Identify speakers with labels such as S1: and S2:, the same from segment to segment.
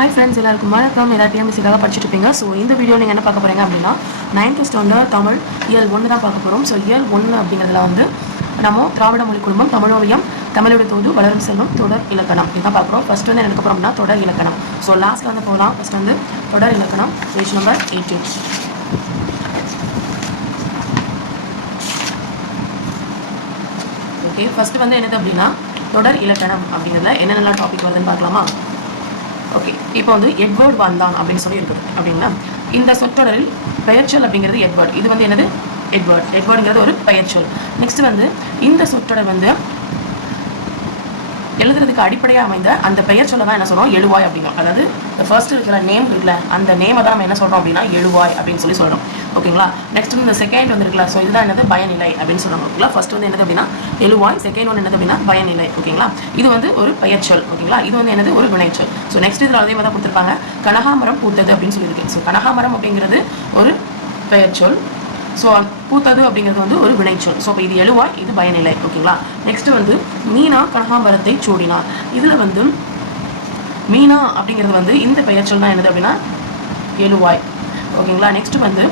S1: Hi friends எல்லாருக்கும் வணக்கம். எல்லா டிஎம்சிக்காக படிச்சுட்டு இருப்பீங்க. ஸோ இந்த வீடியோ நீங்கள் என்ன பார்க்க போகிறீங்க அப்படின்னா நைன்த் ஸ்டாண்டர்ட் தமிழ் இயல் ஒன்று தான் பார்க்க போகிறோம் ஸோ இயல் ஒன்று அப்படிங்கிறதுல வந்து நம்ம திராவிட மொழி குடும்பம் தமிழோவியம் தமிழோட தோது வளரும் செல்வம் தொடர் இலக்கணம் இதுதான் பார்க்குறோம் ஃபர்ஸ்ட் வந்து எனக்கு போகிறோம்னா தொடர் இலக்கணம். ஸோ லாஸ்ட்டில் வந்து போகலாம். ஃபர்ஸ்ட் வந்து தொடர் இலக்கணம் page number eighteen okay first வந்து என்னது அப்படின்னா தொடர் இலக்கணம் அப்படிங்கிறதுல என்னென்னலாம் டாபிக் வருதுன்னு பார்க்கலாமா? ஓகே இப்போ வந்து எட்வர்ட் வந்தான் அப்படின்னு சொல்லி இருக்குது அப்படிங்களா? இந்த சொற்றொடரில் பெயர்ச்சொல் அப்படிங்கிறது எட்வர்ட் இது வந்து என்னது? எட்வர்ட் எட்வர்டுங்கிறது ஒரு பெயர்ச்சொல் நெக்ஸ்ட் வந்து இந்த சொற்றொடர் வந்து எழுதுறதுக்கு அடிப்படையாக அமைந்த அந்த பெயர் சொல்ல தான் என்ன சொல்றோம்? எழுவாய் அப்படின்னு. அதாவது ஃபர்ஸ்ட் இருக்கிற நேம் இருக்குல்ல அந்த நேமை தான் நம்ம என்ன சொல்றோம் அப்படின்னா எழுவாய் அப்படின்னு சொல்லி சொல்றோம். ஓகேங்களா? நெக்ஸ்ட் இந்த செகண்ட் வந்துருக்குல்ல ஸோ இதுதான் என்னது? பயனிலை அப்படின்னு சொல்லுவாங்க ஓகேங்களா? ஃபர்ஸ்ட் வந்து என்னது அப்படின்னா எழுவாய் செகண்ட் ஒன்று என்னது அப்படின்னா பயனிலை ஓகேங்களா? இது வந்து ஒரு பெயர்ச்சொல் ஓகேங்களா? இது வந்து என்னது? ஒரு வினைச்சொல். ஸோ நெக்ஸ்ட் இதில் அதே மாதிரி தான் கொடுத்துருப்பாங்க. கனகாமரம் பூத்தது அப்படின்னு சொல்லியிருக்கேன் ஸோ கனகாமரம் அப்படிங்கிறது ஒரு பெயர்ச்சொல். ஸோ பூத்தது அப்படிங்கிறது வந்து ஒரு வினைச்சொல். ஸோ இப்போ இது எழுவாய் இது பயனிலை. ஓகேங்களா நெக்ஸ்ட் வந்து மீனா கனகாம்பரத்தை சூடினார். இதில் வந்து மீனா அப்படிங்கிறது வந்து இந்த பெயர்ச்சொல்னா என்னது அப்படின்னா எழுவாய். ஓகேங்களா நெக்ஸ்ட் வந்து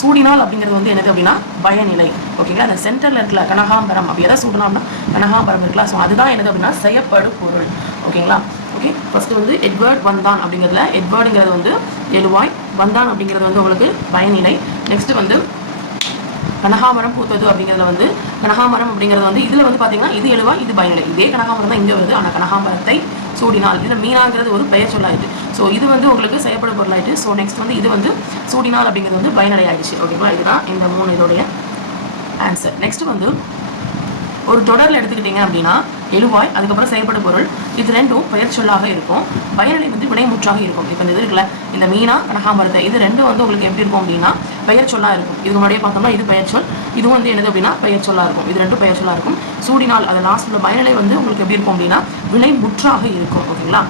S1: சூடினால் அப்படிங்கிறது வந்து என்னது அப்படின்னா பயநிலை ஓகேங்களா அந்த சென்டரில் இருக்கல கனகாம்பரம். அப்படி எதை சூடினோம்னா கனகாம்பரம் இருக்கலாம் ஸோ அதுதான் என்னது அப்படின்னா செய்யப்படு பொருள். ஓகேங்களா ஓகே ஃபஸ்ட்டு வந்து எட்வர்ட் வந்தான் அப்படிங்கிறதுல எட்வர்டுங்கிறது வந்து எழுவாய். வந்தான் அப்படிங்கிறது வந்து உங்களுக்கு பயனிலை நெக்ஸ்ட் வந்து கனகாமரம் பூத்தது அப்படிங்கிறதுல வந்து கனகாமரம் அப்படிங்கிறது வந்து இதில் வந்து பார்த்தீங்கன்னா இது எழுவா இது பயனிலை இதே கனகாமரம் தான் இங்கே வருது. ஆனால் கனகாமரத்தை சூடினால் இதில் மீனாங்கிறது ஒரு பெயர் சொல்லாயிட்டு. ஸோ இது வந்து உங்களுக்கு செயல்படும் பொருளாயிட்டு. ஸோ நெக்ஸ்ட் வந்து இது வந்து சூடினால் அப்படிங்கிறது வந்து பயனடை ஆயிடுச்சு ஓகேங்களா இதுதான் இந்த மூணு இதோடைய ஆன்சர் நெக்ஸ்ட் வந்து ஒரு தொடரில் எடுத்துக்கிட்டிங்க அப்படின்னா எழுவாய் அதுக்கப்புறம் செயல்படும் பொருள். இது ரெண்டும் பெயர் சொல்லாக இருக்கும். பயனிலை வந்து வினைமுற்றாக இருக்கும். இப்போ இந்த இது இருக்குல்ல இந்த மீனா கனகாமரத்தை இது ரெண்டும் வந்து உங்களுக்கு எப்படி இருக்கும் அப்படின்னா பெயர் சொல்லாக இருக்கும். இது முன்னாடியே பார்த்தோம்னா இது பெயர் சொல். இது வந்து என்னது அப்படின்னா பெயர் சொல்லாக இருக்கும். இது ரெண்டும் பெயர் சொல்லாக இருக்கும். சூடினால் அது லாஸ்ட் உள்ள வந்து உங்களுக்கு எப்படி இருக்கும் அப்படின்னா வினை முற்றாக இருக்கும். ஓகேங்களா?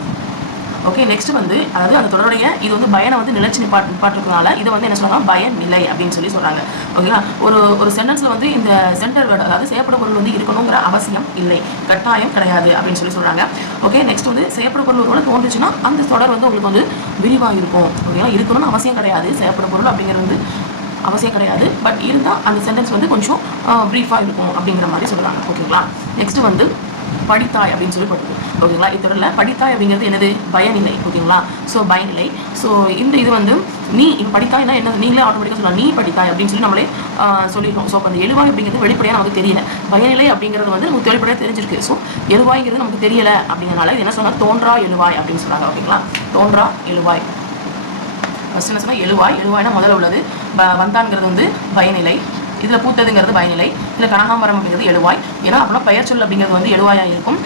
S1: ஓகே நெக்ஸ்ட் வந்து அதாவது அந்த தொடருடைய இது வந்து பயனை வந்து நிலைச்சு நிப்பாட் நிப்பாட்டுறதுனால இதை வந்து என்ன சொல்றாங்க பயன் இல்லை அப்படின்னு சொல்லி சொல்கிறாங்க ஓகேங்களா ஒரு ஒரு சென்டென்ஸில் வந்து இந்த சென்டர் வேர்டு அதாவது செய்யப்படும் பொருள் வந்து இருக்கணுங்கிற அவசியம் இல்லை. கட்டாயம் கிடையாது அப்படின்னு சொல்லி சொல்கிறாங்க ஓகே நெக்ஸ்ட் வந்து செய்யப்படும் பொருள் கூட தோன்றுச்சுன்னா அந்த தொடர் வந்து உங்களுக்கு வந்து விரிவாக இருக்கும் ஓகேங்களா இருக்கணும்னு அவசியம் கிடையாது. செய்யப்படும் பொருள் அப்படிங்கிறது வந்து அவசியம் கிடையாது. பட் இருந்தால் அந்த சென்டென்ஸ் வந்து கொஞ்சம் ப்ரீஃபாக இருக்கும் அப்படிங்கிற மாதிரி சொல்கிறாங்க ஓகேங்களா நெக்ஸ்ட் வந்து படித்தாய் அப்படின்னு சொல்லி போட்டுருக்கு. ஓகேங்களா? இத்தொடரில் படித்தாய் அப்படிங்கிறது என்னது? பயனிலை. ஓகேங்களா? ஸோ பயனிலை. ஸோ இந்த இது வந்து நீ இப்போ படித்தாய்னா என்ன நீங்களே ஆட்டோமேட்டிக்காக சொல்லலாம். நீ படித்தாய் அப்படின்னு சொல்லி நம்மளே சொல்லிடுவோம் ஸோ அப்போ அந்த எழுவாய் அப்படிங்கிறது வெளிப்படையாக நமக்கு தெரியல. பயனிலை அப்படிங்கிறது வந்து நமக்கு வெளிப்படையாக தெரிஞ்சிருக்கு. ஸோ எழுவாய்ங்கிறது நமக்கு தெரியல அப்படிங்கிறனால என்ன சொன்னால் தோன்றா எழுவாய் அப்படின்னு சொல்கிறாங்க ஓகேங்களா? தோன்றா எழுவாய். ஃபஸ்ட் என்ன சொன்னால் எழுவாய். எழுவாய்னா முதல்ல உள்ளது. ப வந்தான்ங்கிறது வந்து பயநிலை இதில் பூத்ததுங்கிறது பயனிலை இதில் கனகாம்பரம் அப்படிங்கிறது எழுவாய். ஏன்னா அப்படின்னா பெயர்ச்சொல் அப்படிங்கிறது வந்து எழுவாயாக இருக்கும்.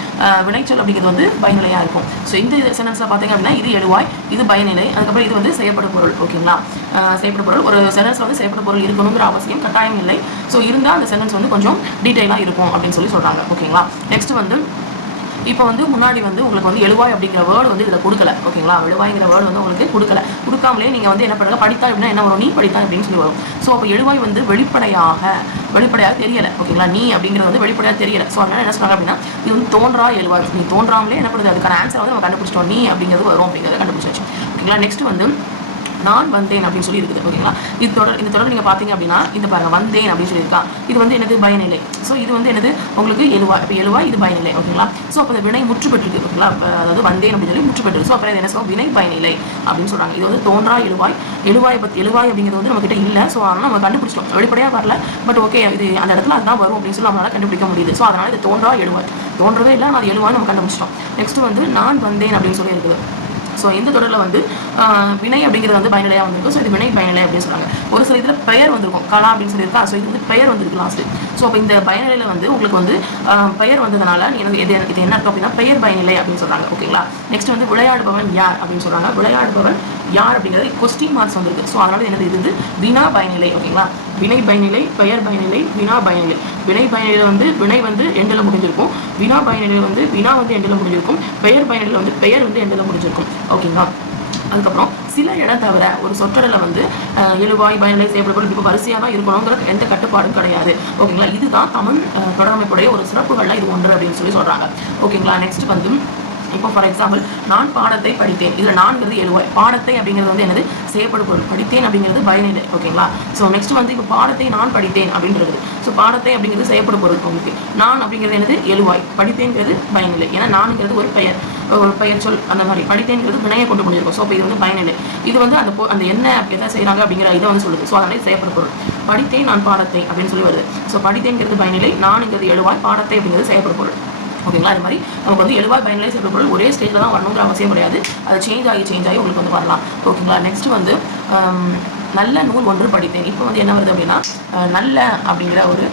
S1: வினைச்சொல் அப்படிங்கிறது வந்து பயனிலையாக இருக்கும். ஸோ இந்த சென்டென்ஸில் பார்த்தீங்க அப்படின்னா இது எழுவாய் இது பயனிலை அதுக்கப்புறம் இது வந்து செய்யப்படும் பொருள் ஓகேங்களா செய்யப்படும் பொருள். ஒரு சென்டென்ஸில் வந்து செய்யப்படும் பொருள் இருக்கணுங்கிற அவசியம் கட்டாயம் இல்லை. ஸோ இருந்தால் அந்த சென்டென்ஸ் வந்து கொஞ்சம் டீட்டெயிலாக இருக்கும் அப்படின்னு சொல்லி சொல்கிறாங்க ஓகேங்களா நெக்ஸ்ட் வந்து இப்போ வந்து முன்னாடி வந்து உங்களுக்கு வந்து எழுவாய் அப்படிங்கிற வேர்டு வந்து இதில் கொடுக்கல. ஓகேங்களா? எழுவாய்ங்கிற வேர்டு வந்து உங்களுக்கு கொடுக்கல. கொடுக்காமலே நீங்கள் வந்து என்ன பண்ணுங்க? படித்தா அப்படின்னா என்ன வரும்? நீ படித்தா அப்படின்னு சொல்லி வரும். ஸோ அப்போ எழுவாய் வந்து வெளிப்படையாக வெளிப்படையாக தெரியல. ஓகேங்களா? நீ அப்படிங்கிறது வந்து வெளிப்படையாக தெரியல. ஸோ அதனால என்ன சொல்றாங்க அப்படின்னா இது வந்து தோன்றா எழுவாய். நீ தோன்றாமலே என்ன பண்ணுறது அதுக்கான ஆன்சர் வந்து நம்ம கண்டுபிடிச்சிட்டோம். நீ அப்படிங்கிறது வரும் அப்படிங்கிறத கண்டுபிடிச்சாச்சு. ஓகேங்களா? நெக்ஸ்ட் வந்து நான் வந்தேன் அப்படின்னு சொல்லி இருக்குது ஓகேங்களா இது தொடர் இந்த தொடர் நீங்கள் பார்த்தீங்க அப்படின்னா இந்த பாருங்க வந்தேன் அப்படின்னு சொல்லியிருக்கான் இது வந்து என்னது? பயனிலை. ஸோ இது வந்து எனது உங்களுக்கு எழுவா இப்போ எழுவா இது பயநிலை ஓகேங்களா ஸோ அப்போ இந்த வினை முற்று ஓகேங்களா அதாவது வந்தேன் அப்படின்னு சொல்லி முற்றுபெற்று ஸோ அப்புறம் என்ன சொல்லுவோம் வினை பயநிலை அப்படின்னு சொல்கிறாங்க இது வந்து தோன்றா எழுவாய். எழுவாய் பற்றி எழுவாய் அப்படிங்கிறது வந்து நம்மகிட்ட இல்லை. ஸோ அதனால் நம்ம கண்டுபிடிச்சிட்டோம். வெளிப்படையாக வரல. பட் ஓகே இது அந்த இடத்துல அதுதான் வரும் அப்படின்னு சொல்லி நம்மளால கண்டுபிடிக்க முடியுது. ஸோ அதனால் இது தோன்றா எழுவாய். தோன்றவே இல்லை நான் அது எழுவாய் நம்ம கண்டுபிடிச்சிட்டோம். நெக்ஸ்ட் வந்து நான் வந்தேன் அப்படின்னு சொல்லி இருக்குது ஸோ இந்த தொடரில் வந்து ஆஹ், வினை அப்படிங்கிறது வந்து பயனிலையாக வந்திருக்கும். ஸோ இது வினை பயனிலை அப்படின்னு சொல்றாங்க ஒரு சில இதில் பெயர் வந்திருக்கும். கலா அப்படின்னு சொல்லியிருக்கா. ஸோ இது வந்து பெயர் வந்திருக்கு லாஸ்ட்டு ஸோ அப்போ இந்த பயனிலையில் வந்து உங்களுக்கு வந்து பெயர் வந்ததுனால எனக்கு இது இது என்ன இருக்கும் அப்படின்னா பெயர் பயனிலை அப்படின்னு சொல்கிறாங்க ஓகேங்களா நெக்ஸ்ட் வந்து விளையாடுபவன் யார் அப்படின்னு சொல்கிறாங்க விளையாடுபவன் யார் அப்படிங்கிறது கொஸ்டின் மார்க்ஸ் வந்திருக்கு. ஸோ அதனால என்னது இது வந்து வினா பயனிலை. ஓகேங்களா வினை பயனிலை பெயர் பயனிலை வினா பயனிலை. வினை பயனிலையில் வந்து வினை வந்து எண்டில் முடிஞ்சிருக்கும். வினா பயனிலையில் வந்து வினா வந்து எண்டில் முடிஞ்சிருக்கும். பெயர் பயனிலையில் வந்து பெயர் வந்து எண்டில் முடிஞ்சிருக்கும். ஓகேங்களா அதுக்கப்புறம் சில இடம் தவிர ஒரு சொற்றொடரில் வந்து எழுவாய் பயனிலை செய்யப்படும் இப்போ வரிசையாக தான் இருக்கணுங்கிற எந்த கட்டுப்பாடும் கிடையாது. ஓகேங்களா? இதுதான் தமிழ் தொடரமைப்புடைய ஒரு சிறப்புகள்லாம் இது ஒன்று அப்படின்னு சொல்லி சொல்றாங்க. ஓகேங்களா? நெக்ஸ்ட் வந்து இப்போ ஃபார் எக்ஸாம்பிள் நான் பாடத்தை படித்தேன். இதில் நான்கிறது எழுவாய் பாடத்தை அப்படிங்கிறது வந்து என்னது? செய்யப்படும் பொருள். படித்தேன் அப்படிங்கிறது பயனில்லை ஓகேங்களா ஸோ நெக்ஸ்ட் வந்து இப்போ பாடத்தை நான் படித்தேன் அப்படின்றது. ஸோ பாடத்தை அப்படிங்கிறது செய்யப்படும் பொருள் உங்களுக்கு. நான் அப்படிங்கிறது எனது எழுவாய். படித்தேங்கிறது பயனில்லை ஏன்னா நான்ங்கிறது ஒரு பெயர். ஒரு பெயர் சொல். அந்த மாதிரி. படித்தேங்கிறது வினையை கொண்டு முடிஞ்சிருக்கும் ஸோ இப்போ இது வந்து பயனில்லை இது வந்து அந்த பொ- அந்த என்ன எதை செய்கிறாங்க அப்படிங்கிற இதை வந்து சொல்லுது. ஸோ அதனால செய்யப்படும் பொருள். படித்தேன் நான் பாடத்தை அப்படின்னு சொல்லி வருது. ஸோ படித்தேங்கிறது பயனில்லை நான்ங்கிறது எழுவாய். பாடத்தை அப்படிங்கிறது செய்யப்படும் பொருள். ஓகேங்களா? அது மாதிரி நமக்கு வந்து எழுவாய் பயனிலை இருக்கிற பொருள் ஒரே ஸ்டேஜில் தான் வரணுங்கிற அவசியம் கிடையாது. அது சேஞ்ச் ஆகி சேஞ்ச் ஆகி உங்களுக்கு வந்து வரலாம். ஓகேங்களா? நெக்ஸ்ட் வந்து நல்ல நூல் ஒன்று படித்தேன். இப்போ வந்து என்ன வருது அப்படின்னா நல்ல அப்படிங்கிற ஒரு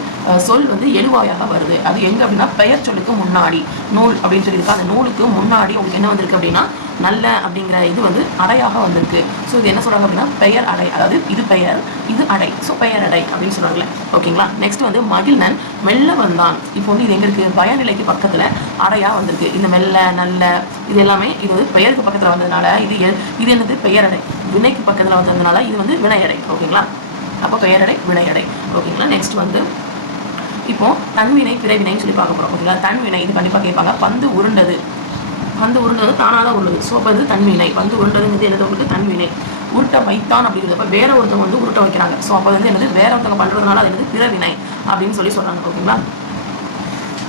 S1: சொல் வந்து எழுவாயாக வருது. அது எங்கே அப்படின்னா பெயர் சொல்லுக்கு முன்னாடி நூல் அப்படின்னு சொல்லியிருக்கா. அந்த நூலுக்கு முன்னாடி உங்களுக்கு என்ன வந்திருக்கு அப்படின்னா நல்ல அப்படிங்கிற இது வந்து அடையாக வந்திருக்கு. ஸோ இது என்ன சொல்றாங்க அப்படின்னா பெயர் அடை. அதாவது இது பெயர் இது அடை. ஸோ பெயர் அடை அப்படின்னு சொல்றாங்களே ஓகேங்களா நெக்ஸ்ட் வந்து மகிழ்நன் மெல்ல வந்தான். இப்போ வந்து இது எங்க இருக்கு? பயநிலைக்கு பக்கத்துல அடையா வந்திருக்கு. இந்த மெல்ல நல்ல இது எல்லாமே இது வந்து பெயருக்கு பக்கத்துல வந்ததுனால இது எ- இது என்னது? பெயரடை வினைக்கு பக்கத்துல வந்ததுனால இது வந்து வினையடை ஓகேங்களா அப்போ பெயரடை வினையடை ஓகேங்களா நெக்ஸ்ட் வந்து இப்போ தன்வினை பிறவினைன்னு சொல்லி பார்க்க போகிறோம் ஓகேங்களா தன்வினை இது கண்டிப்பாக கேட்பாங்க. பந்து உருண்டது. வந்து உருண்டது தானாக தான் உள்ளது ஸோ அப்போ இது தன்வினை வந்து உருண்டதுங்கிறது என்னது? உங்களுக்கு தன்வினை உருட்ட வைத்தான் அப்படிங்கிறது வேற ஒருத்தவங்க வந்து உருட்ட வைக்கிறாங்க. ஸோ அப்போ வந்து என்னது? வேற ஒருத்தவங்க பண்ணுறதுனால அது என்னது? பிறவினை அப்படின்னு சொல்லி சொல்கிறாங்க ஓகேங்களா?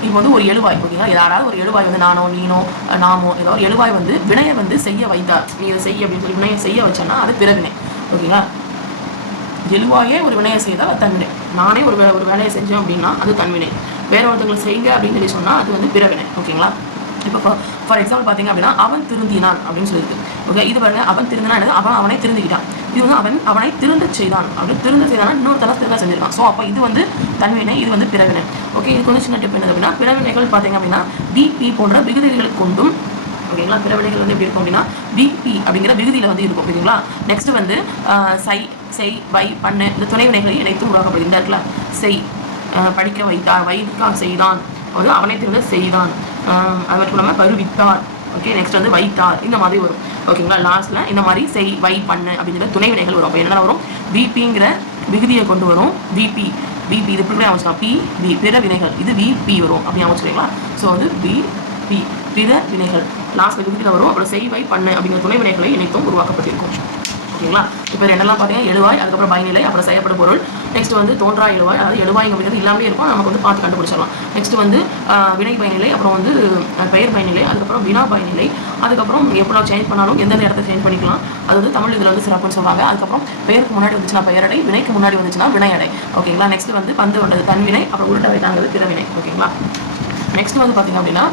S1: இப்போ வந்து ஒரு எழுவாய். ஓகேங்களா? யாராவது ஒரு எழுவாய் வந்து நானோ நீனோ நாமோ ஏதோ ஒரு எழுவாய் வந்து வினையை வந்து செய்ய வைத்தார். நீ இதை செய்ய அப்படின்னு சொல்லி வினையை செய்ய வச்சேன்னா அது பிறவினை. ஓகேங்களா? எழுவாயே ஒரு வினையை செய்தால் அது தன்வினை நானே ஒரு வே- ஒரு வேலையை செஞ்சேன் அப்படின்னா அது தன்வினை வேற ஒருத்தவங்களை செய்யுங்க அப்படின்னு சொல்லி சொன்னால் அது வந்து பிறவினை. ஓகேங்களா? இப்போ ஃபார் எக்ஸாம்பிள் பார்த்தீங்க அப்படின்னா அவன் திருந்தினான் அப்படின்னு சொல்லியிருக்கு ஓகே இது பாருங்க அவன் திருந்தினா அவன் அவனை திருந்திக்கிட்டான் இது வந்து அவன் அவனை திருந்த செய்தான். அப்படின்னு திருந்த செய்தானா இன்னொருத்தர திருந்த செஞ்சிருக்கான். ஸோ அப்போ இது வந்து தன்வினை இது வந்து பிறவினை. ஓகே இதுக்கு வந்து சின்ன டிப் என்ன அப்படின்னா பிறவினைகள் பார்த்தீங்க அப்படின்னா டிபி போன்ற விகுதிகளை கொண்டும் ஓகேங்களா பிறவினைகள் வந்து எப்படி இருக்கும் அப்படின்னா பிபி அப்படிங்கிற விகுதியில் வந்து இருக்கும் ஓகேங்களா நெக்ஸ்ட் வந்து சை செய் வை பண்ணு இந்த துணை வினைகளை இணைத்து உருவாக்கப்படுது இந்த இடத்துல செய் படிக்க வைத்தார் வைத்தான் செய்தான். வந்து அவனை திருந்த செய்தான். அது மட்டும் இல்லாமல் வருவித்தார் ஓகே நெக்ஸ்ட் வந்து வைத்தார். இந்த மாதிரி வரும். ஓகேங்களா லாஸ்ட்ல இந்த மாதிரி செய் வை பண்ணு அப்படிங்கிற துணை வினைகள் வரும். அப்போ என்ன வரும்? பிபிங்கிற விகுதியை கொண்டு வரும். பிபி பிபி இது இப்படி அமைச்சிக்கலாம் பி பி பிற வினைகள். இது விபி வரும். அப்படி அமைச்சிருக்கீங்களா ஸோ வந்து பி பி பிற வினைகள். லாஸ்ட் விகுதியில் வரும். அப்புறம் செய்வை பண்ணு அப்படிங்கிற துணை வினைகளை இணைத்தும் உருவாக்கப்பட்டிருக்கும். ஓகேங்களா? இப்போ என்னெல்லாம் பார்த்தீங்கன்னா எழுவாய் அதுக்கப்புறம் பயநிலை அப்புறம் செய்யப்படும் பொருள். நெக்ஸ்ட் வந்து தோன்றா எழுவாய் அதாவது எழுவாய்ங்கிறது இல்லாமே இருக்கும் நமக்கு வந்து பார்த்து கண்டுபிடிச்சிடலாம். நெக்ஸ்ட் வந்து வினை பயனிலை அப்புறம் வந்து பெயர் பயனிலை அதுக்கப்புறம் வினா பயனிலை அதுக்கப்புறம் எப்போ சேஞ்ச் பண்ணாலும் எந்த நேரத்தை சேஞ்ச் பண்ணிக்கலாம். அது வந்து தமிழ் இதில் வந்து சிறப்புன்னு சொல்லுவாங்க. அதுக்கப்புறம் பெயருக்கு முன்னாடி வந்துச்சுன்னா பெயரடை வினைக்கு முன்னாடி வந்துச்சுன்னா வினையடை. ஓகேங்களா நெக்ஸ்ட் வந்து பந்து வந்தது தன்வினை அப்புறம் உருட்டை வைத்தாங்கிறது திறவினை ஓகேங்களா நெக்ஸ்ட் வந்து பார்த்தீங்க அப்படின்னா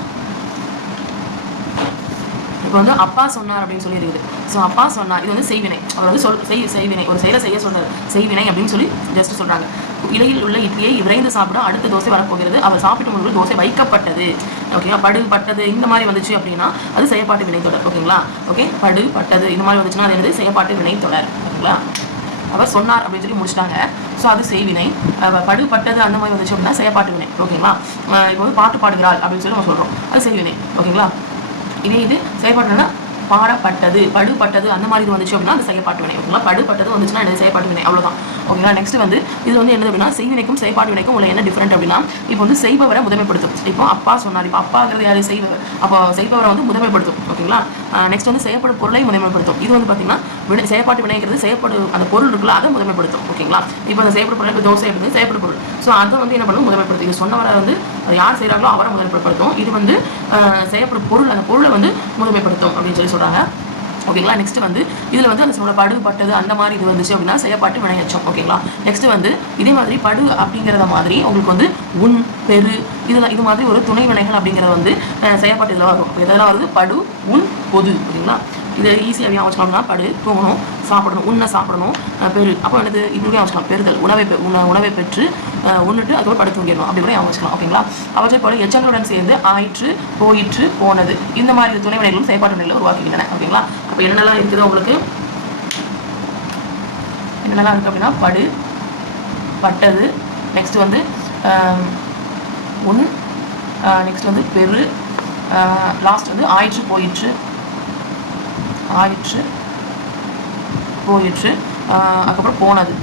S1: இப்போ வந்து அப்பா சொன்னார் அப்படின்னு சொல்லி இருக்குது ஸோ அப்பா சொன்னார் இது வந்து செய்வினை. அவர் வந்து சொல் செய் செய்வினை. ஒரு செயலை செய்ய சொன்னார் செய்வினை அப்படின்னு சொல்லி ஜஸ்ட் சொல்கிறாங்க இலையில் உள்ள இட்லியை விரைந்து சாப்பிட அடுத்த தோசை வரப்போகிறது. அவர் சாப்பிட்டு முடிவு தோசை வைக்கப்பட்டது. ஓகேங்களா படு பட்டது இந்த மாதிரி வந்துச்சு அப்படின்னா அது செயற்பாட்டு வினை தொடர். ஓகேங்களா ஓகே படு பட்டது இந்த மாதிரி வந்துச்சுன்னா அது என்னது? செயற்பாட்டு வினை தொடர். ஓகேங்களா? அவர் சொன்னார் அப்படின்னு சொல்லி முடிச்சிட்டாங்க. ஸோ அது செய்வினை. அவ படுபட்டது அந்த மாதிரி வந்துச்சு அப்படின்னா செயற்பாட்டு வினை. ஓகேங்களா இப்போ வந்து பாட்டு பாடுகிறாள் அப்படின்னு சொல்லி நம்ம சொல்கிறோம் அது செய்வினை. ஓகேங்களா இதே இது செயற்பாட்டுனா பாடப்பட்டது படுபட்டது அந்த மாதிரி இது வந்துச்சு அப்படின்னா அது செயற்பாட்டு வினை. ஓகேங்களா? படுபட்டது வந்துச்சுன்னா என்ன? செயற்பாட்டு வினை. அவ்வளோதான் ஓகேங்களா? நெக்ஸ்ட் வந்து இது வந்து என்ன அப்படின்னா செய்வினைக்கும் செயற்பாட்டு வினைக்கும் உள்ள என்ன டிஃப்ரெண்ட் அப்படின்னா இப்போ வந்து செய்பவரை முதன்மைப்படுத்தும். இப்போ அப்பா சொன்னார். இப்போ அப்பாங்கிறது யார்? செய்பவர். அப்போ செய்பவரை வந்து முதன்மைப்படுத்தும். ஓகேங்களா? நெக்ஸ்ட் வந்து செய்யப்படும் பொருளை முதன்மைப்படுத்தும். இது வந்து பார்த்தீங்கன்னா வினை செயற்பாட்டு வினைங்கிறது செய்யப்படும் அந்த பொருள் இருக்குல்ல அதை முதன்மைப்படுத்தும். ஓகேங்களா? இப்போ அந்த செய்யப்படும் பொருள் இப்போ தோசை இருக்குது செய்யப்படும் பொருள். ஸோ அதை வந்து என்ன பண்ணும்? முதன்மைப்படுத்தும். இது சொன்னவரை வந்து யார் செய்கிறாங்களோ அவரை முதன்மைப்படுத்தும். இது வந்து செய்யப்படும் பொருள் அந்த பொருளை வந்து முதன்மைப்படுத்தும் அப்படின்னு சொல்லி சொல்கிறாங்க ஓகேங்களா நெக்ஸ்ட் வந்து இதில் வந்து அந்த சொல்ல படு பட்டது அந்த மாதிரி இது வந்துச்சு அப்படின்னா செய்யப்பாட்டு வினையச்சம். ஓகேங்களா நெக்ஸ்ட் வந்து இதே மாதிரி படு அப்படிங்கிறத மாதிரி உங்களுக்கு வந்து உன் பெரு இதில் இது மாதிரி ஒரு துணை வினைகள் அப்படிங்கிறது வந்து அஹ், செய்யப்பாட்டு இதில் வரும். இதெல்லாம் வருது படு உன் பொது. ஓகேங்களா இதை ஈஸியாக எப்படி படு தூங்கணும் சாப்பிடணும் உன்னை சாப்பிடணும் பெரு அப்போ என்னது இப்படி வச்சுக்கலாம். பெறுதல் உணவை உணவை பெற்று உன்னுட்டு உண்ணுட்டு அதுக்கப்புறம் படுத்து தூங்கிடணும். அப்படி கூட ஞாபகம் வச்சுக்கலாம் ஓகேங்களா? அவற்றை போல எச்சங்களுடன் சேர்ந்து ஆயிற்று போயிற்று போனது. இந்த மாதிரி துணை வினைகளும் செயற்பாட்டு நிலையில் உருவாக்குகின்றன ஓகேங்களா? அப்போ என்னென்னலாம் இருக்குது உங்களுக்கு? என்னென்னலாம் இருக்குது அப்படின்னா படு பட்டது நெக்ஸ்ட் வந்து உன் நெக்ஸ்ட் வந்து பெரு லாஸ்ட் வந்து ஆயிற்று போயிற்று ஆயிற்று போயிற்று அதுக்கப்புறம் போனது.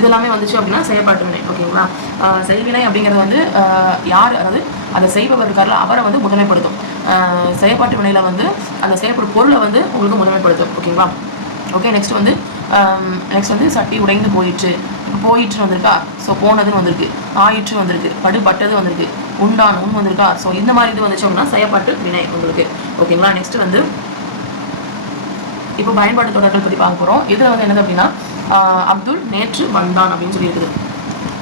S1: இதெல்லாமே வந்துச்சு அப்படின்னா செயல்பாட்டு வினை ஓகேங்களா? ஆஹ் செய்வினை அப்படிங்கிறது வந்து யார் அதாவது அதை செய்பவர் இருக்கார்ல அவரை வந்து முதன்மைப்படுத்தும். செயல்பாட்டு வினையில் வந்து அந்த செயல்படும் பொருளை வந்து உங்களுக்கு முதன்மைப்படுத்தும் ஓகேங்களா? ஓகே நெக்ஸ்ட் வந்து நெக்ஸ்ட் வந்து சட்டி உடைந்து போயிற்று. போயிற்று வந்திருக்கா? ஸோ போனதுன்னு வந்திருக்கு. ஆயிற்று வந்திருக்கு. படுபட்டது வந்திருக்கு. உண்டான் உன் வந்திருக்கா? ஸோ இந்த மாதிரி இது வந்துச்சு அப்படின்னா செயல்பாட்டு வினை உங்களுக்கு ஓகேங்களா? நெக்ஸ்ட் வந்து இப்போ பயன்பாடு தொடர்கள் பற்றி பார்க்க போகிறோம் இதில் வந்து என்னது அப்படின்னா ஆஹ் அப்துல் நேற்று வந்தான் அப்படின்னு சொல்லி இருக்குது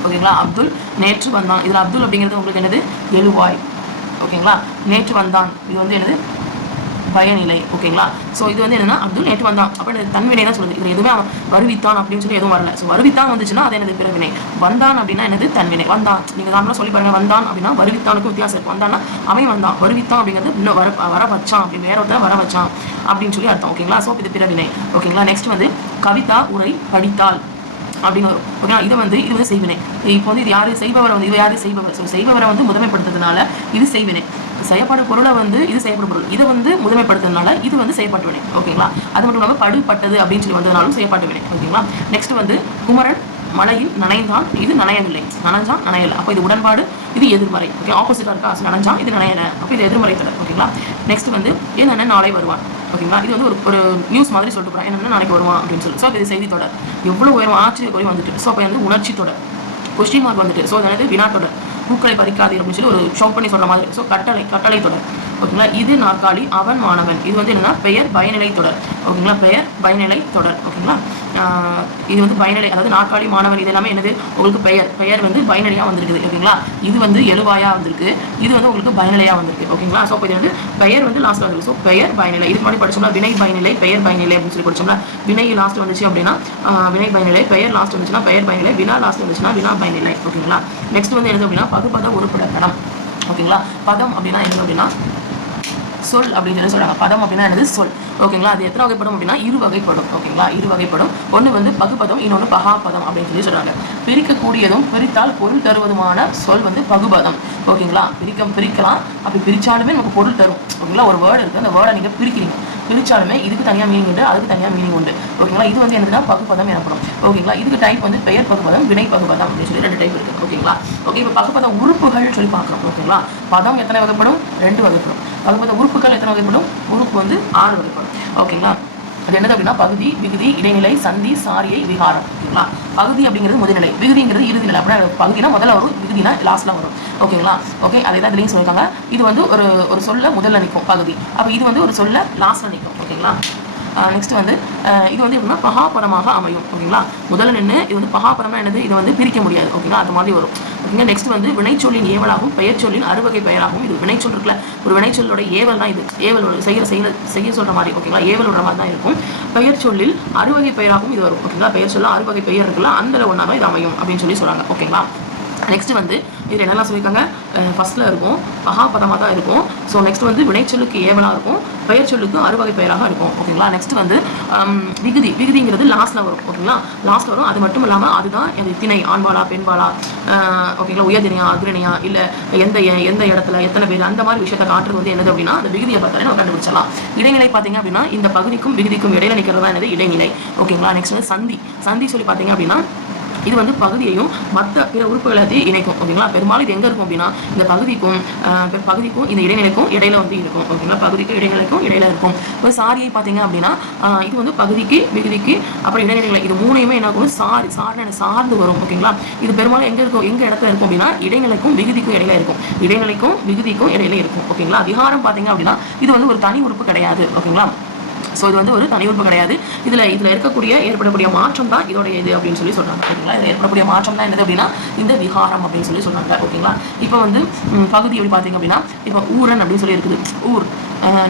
S1: ஓகேங்களா? அப்துல் நேற்று வந்தான். இதில் அப்துல் அப்படிங்கிறது உங்களுக்கு என்னது? எழுவாய். ஓகேங்களா? நேற்று வந்தான். இது வந்து என்னது? பயனிலை ஓகேங்களா ஸோ இது வந்து என்னன்னா அப்துல் நேற்று வந்தான். அப்போ தன்வினை தான் சொல்லுது. இது எதுவுமே அவன் வருவித்தான் அப்படின்னு சொல்லி எதுவும் வரல. ஸோ வருவித்தான் வந்துச்சுன்னா அது எனது பிறவினை. வந்தான் அப்படின்னா எனது தன்வினை வந்தான். நீங்கள் நார்மலாக சொல்லி பாருங்க. வந்தான் அப்படின்னா வருவித்தானுக்கும் வித்தியாசம் இருக்கும் வந்தான்னா அவன் வந்தான். வருவித்தான் அப்படிங்கிறது இன்னும் வர வர வச்சான். அப்படி வேற ஒருத்தர் வர வச்சான். அப்படின்னு சொல்லி அர்த்தம். ஓகேங்களா ஸோ இது பிறவினை. ஓகேங்களா நெக்ஸ்ட் வந்து கவிதா உரை படித்தாள். அப்படின்னு வரும் ஓகேங்களா இது வந்து இது வந்து செய்வினை. இப்போ வந்து இது யாரு? செய்பவரை வந்து இது யாரு செய்பவர்? ஸோ செய்பவரை வந்து முதன்மைப்படுத்துறதுனால இது செய்வினை. செய்யப்படும் பொருளை வந்து இது செய்யப்படும் பொருள். இது வந்து முதன்மைப்படுத்துறதுனால இது வந்து செய்யப்பட்டு வினை. ஓகேங்களா? அது மட்டும் இல்லாமல் படுபட்டது அப்படின்னு சொல்லி வந்ததுனாலும் செய்யப்பட்டு வினை. ஓகேங்களா? நெக்ஸ்ட் வந்து குமரன் மழையில் நனைந்தான் இது நனையவில்லை. நனைஞ்சான் நனையல. அப்போ இது உடன்பாடு இது எதிர்மறை. ஓகே ஆப்போசிட்டாக இருக்கா? So, நனைஞ்சான் இது நனையல. அப்போ இது எதிர்மறை தொடர் ஓகேங்களா நெக்ஸ்ட் வந்து என்னென்ன நாளை வருவான் ஓகேங்களா இது வந்து ஒரு ஒரு நியூஸ் மாதிரி சொல்லிட்டு போகிறேன் என்னென்ன நாளைக்கு வருவான் அப்படின்னு சொல்லி ஸோ இது செய்தி தொடர். எவ்வளோ உயரம் ஆச்சரிய குறை வந்துட்டு. ஸோ அப்போ வந்து உணர்ச்சி தொடர். கொஸ்டின் மார்க் வந்துட்டு. ஸோ அதாவது வினா தொடர். பூக்களை பறிக்காது அப்படின்னு சொல்லி ஒரு ஷோப் பண்ணி சொல்கிற மாதிரி. ஸோ கட்டளை கட்டளை தொடர். ஓகேங்களா? இது நாற்காலி அவன் மாணவன். இது வந்து என்னன்னா பெயர் பயனிலை தொடர். ஓகேங்களா? பெயர் பயனிலை தொடர். ஓகேங்களா? இது வந்து பயனிலை அதாவது நாற்காலி மாணவன் இது எல்லாமே என்னது? உங்களுக்கு பெயர். பெயர் வந்து பயனிலையா வந்திருக்குது. ஓகேங்களா? இது வந்து எழுவாயா வந்திருக்கு. இது வந்து உங்களுக்கு பயனிலையா வந்திருக்கு. ஓகேங்களா? ஸோ இது வந்து பெயர் வந்து லாஸ்ட் வந்துருக்கு. ஸோ பெயர் பயனிலை. இதுக்கு முன்னாடி படிச்சோம்னா வினை பயனிலை பெயர் பயனிலை அப்படின்னு சொல்லி படிச்சோம்னா வினை லாஸ்ட் வந்துச்சு அப்படின்னா வினை பயனிலை பெயர் லாஸ்ட் வந்துச்சுன்னா பெயர் பயனிலை. வினா லாஸ்ட் வந்துச்சுன்னா வினா பயனிலை. ஓகேங்களா? நெக்ஸ்ட் வந்து என்னது அப்படின்னா பகுபத படம் ஓகேங்களா? பதம் அப்படின்னா என்ன அப்படின்னா சொல் அப்படின்னு சொல்லி சொல்கிறாங்க பதம் அப்படின்னா என்னது? சொல். ஓகேங்களா அது எத்தனை வகைப்படும் அப்படின்னா இரு வகைப்படும். ஓகேங்களா இரு வகைப்படும். ஒன்று வந்து பகுபதம் இன்னொன்று பகாபதம் அப்படின்னு சொல்லி சொல்கிறாங்க பிரிக்கக்கூடியதும் பிரித்தால் பொருள் தருவதுமான சொல் வந்து பகுபதம். ஓகேங்களா பிரிக்க பிரிக்கலாம். அப்படி பிரித்தாலுமே நமக்கு பொருள் தரும். ஓகேங்களா ஒரு வேர்டு இருக்குது அந்த வேர்டை நீங்கள் பிரிக்கிறீங்க. பிரிச்சாலுமே இதுக்கு தனியாக மீனிங் உண்டு அதுக்கு தனியாக மீனிங் உண்டு. ஓகேங்களா இது வந்து என்னதுன்னா பகுப்பதம் எனப்படும். ஓகேங்களா இதுக்கு டைப் வந்து பெயர் பகுப்பதம் வினை பகுப்பதம் அப்படின்னு சொல்லி ரெண்டு டைப் இருக்குது ஓகேங்களா ஓகே இப்போ பகுப்பதம் உறுப்புகள் சொல்லி பார்க்குறோம். ஓகேங்களா பதம் எத்தனை வகைப்படும்? ரெண்டு வகைப்படும். பகுப்பதம் உறுப்புகள் எத்தனை வகைப்படும்? உறுப்பு வந்து ஆறு வகைப்படும். ஓகேங்களா அது என்னது அப்படின்னா பகுதி விகுதி இடைநிலை சந்தி சாரியை விகாரம். ஓகேங்களா பகுதி அப்படிங்கிறது முதல்நிலை. விகுதிங்கிறது இறுதிநிலை. அப்படின்னா பகுதினா முதல்ல வரும் விகுதினா லாஸ்ட்ல வரும். ஓகேங்களா ஓகே அதே தான் இதுலையும் சொல்லியிருக்காங்க. இது வந்து ஒரு ஒரு சொல்ல முதல்ல நிற்கும் பகுதி. அப்போ இது வந்து ஒரு சொல்ல லாஸ்ட்ல நிற்கும். ஓகேங்களா நெக்ஸ்ட் வந்து இது வந்து எப்படின்னா பகாபரமாக அமையும் ஓகேங்களா? முதல்ல நின்று இது வந்து பகாபரமாக என்னது? இது வந்து பிரிக்க முடியாது ஓகேங்களா? அது மாதிரி வரும். ஓகேங்க நெக்ஸ்ட் வந்து வினைச்சொல்லின் ஏவலாகவும் பெயர் சொல்லின் அறுவகை பெயராகவும் இது வினைச்சொல் இருக்குல்ல? ஒரு வினைச்சொல்லோட ஏவல் தான் இது. ஏவலோட செய்கிற செய்ய செய்ய சொல்கிற மாதிரி ஓகேங்களா? ஏவலோட மாதிரி தான் இருக்கும். பெயர் சொல்லில் அறுவகை பெயராகவும் இது வரும் ஓகேங்களா? பெயர் சொல்ல அறுவகை பெயர் இருக்குல்ல? அந்த ஒன்றாக இது அமையும் அப்படின்னு சொல்லி சொல்கிறாங்க ஓகேங்களா? நெக்ஸ்ட் வந்து இதில் என்னெல்லாம் சொல்லியிருக்காங்க? ஃபஸ்ட்டில் இருக்கும். மகாபதமாக தான் இருக்கும். ஸோ நெக்ஸ்ட் வந்து வினைச்சொல்லுக்கு ஏவலாக இருக்கும். பெயர் சொல்லுக்கு அறுவகை பெயராக இருக்கும். ஓகேங்களா நெக்ஸ்ட் வந்து விகுதி. விகுதிங்கிறது லாஸ்ட்டில் வரும். ஓகேங்களா லாஸ்ட்டில் வரும். அது மட்டும் இல்லாமல் அதுதான் அது திணை. ஆண்பாளா பெண்பாளா ஓகேங்களா உயர்திணையா அக்ரணியா இல்லை எந்த எ- எந்த இடத்துல எத்தனை பேர்? அந்த மாதிரி விஷயத்தை காட்டுறது வந்து என்னது அப்படின்னா அந்த விகுதியை பார்த்தாலே நம்ம கண்டுபிடிச்சலாம் இடைநிலை பார்த்தீங்க அப்படின்னா இந்த பகுதிக்கும் விகுதிக்கும் இடையில நிற்கிறது தான் என்னது? இடைநிலை. ஓகேங்களா நெக்ஸ்ட் வந்து சந்தி. சந்தி சொல்லி பார்த்தீங்க அப்படின்னா இது வந்து பகுதியையும் மற்ற பிற உறுப்புகளையும் இணைக்கும் ஓகேங்களா பெரும்பாலும் இது எங்கே இருக்கும் அப்படின்னா இந்த பகுதிக்கும் பகுதிக்கும் இந்த இடைநிலைக்கும் இடையில வந்து இருக்கும் ஓகேங்களா பகுதிக்கும் இடைநிலைக்கும் இடையில இருக்கும். இப்போ சாரியை பார்த்தீங்க அப்படின்னா இது வந்து பகுதிக்கு விகுதிக்கு அப்புறம் இடைநிலைகளை இது மூணையுமே என்ன ஆகும்? சாரி சாரி சார்ந்து வரும் ஓகேங்களா இது பெரும்பாலும் எங்கே இருக்கும்? எங்க இடத்துல இருக்கும் அப்படின்னா இடைநிலைக்கும் விகுதிக்கும் இடையில இருக்கும். இடைநிலைக்கும் விகுதிக்கும் இடையில இருக்கும் ஓகேங்களா அதிகாரம் பார்த்தீங்க அப்படின்னா இது வந்து ஒரு தனி உறுப்பு கிடையாது ஓகேங்களா ஸோ இது வந்து ஒரு தனி உறுப்பு கிடையாது. இதில் இதில் இருக்கக்கூடிய ஏற்படக்கூடிய மாற்றம் தான் இதோடைய இது அப்படின்னு சொல்லி சொல்கிறாங்க ஓகேங்களா இதில் ஏற்படக்கூடிய மாற்றம் தான் என்னது அப்படின்னா இந்த விகாரம் அப்படின்னு சொல்லி சொல்கிறாங்க ஓகேங்களா? இப்போ வந்து பகுதி எப்படி பார்த்தீங்க அப்படின்னா இப்போ ஊரன் அப்படின்னு சொல்லி இருக்குது. ஊர்.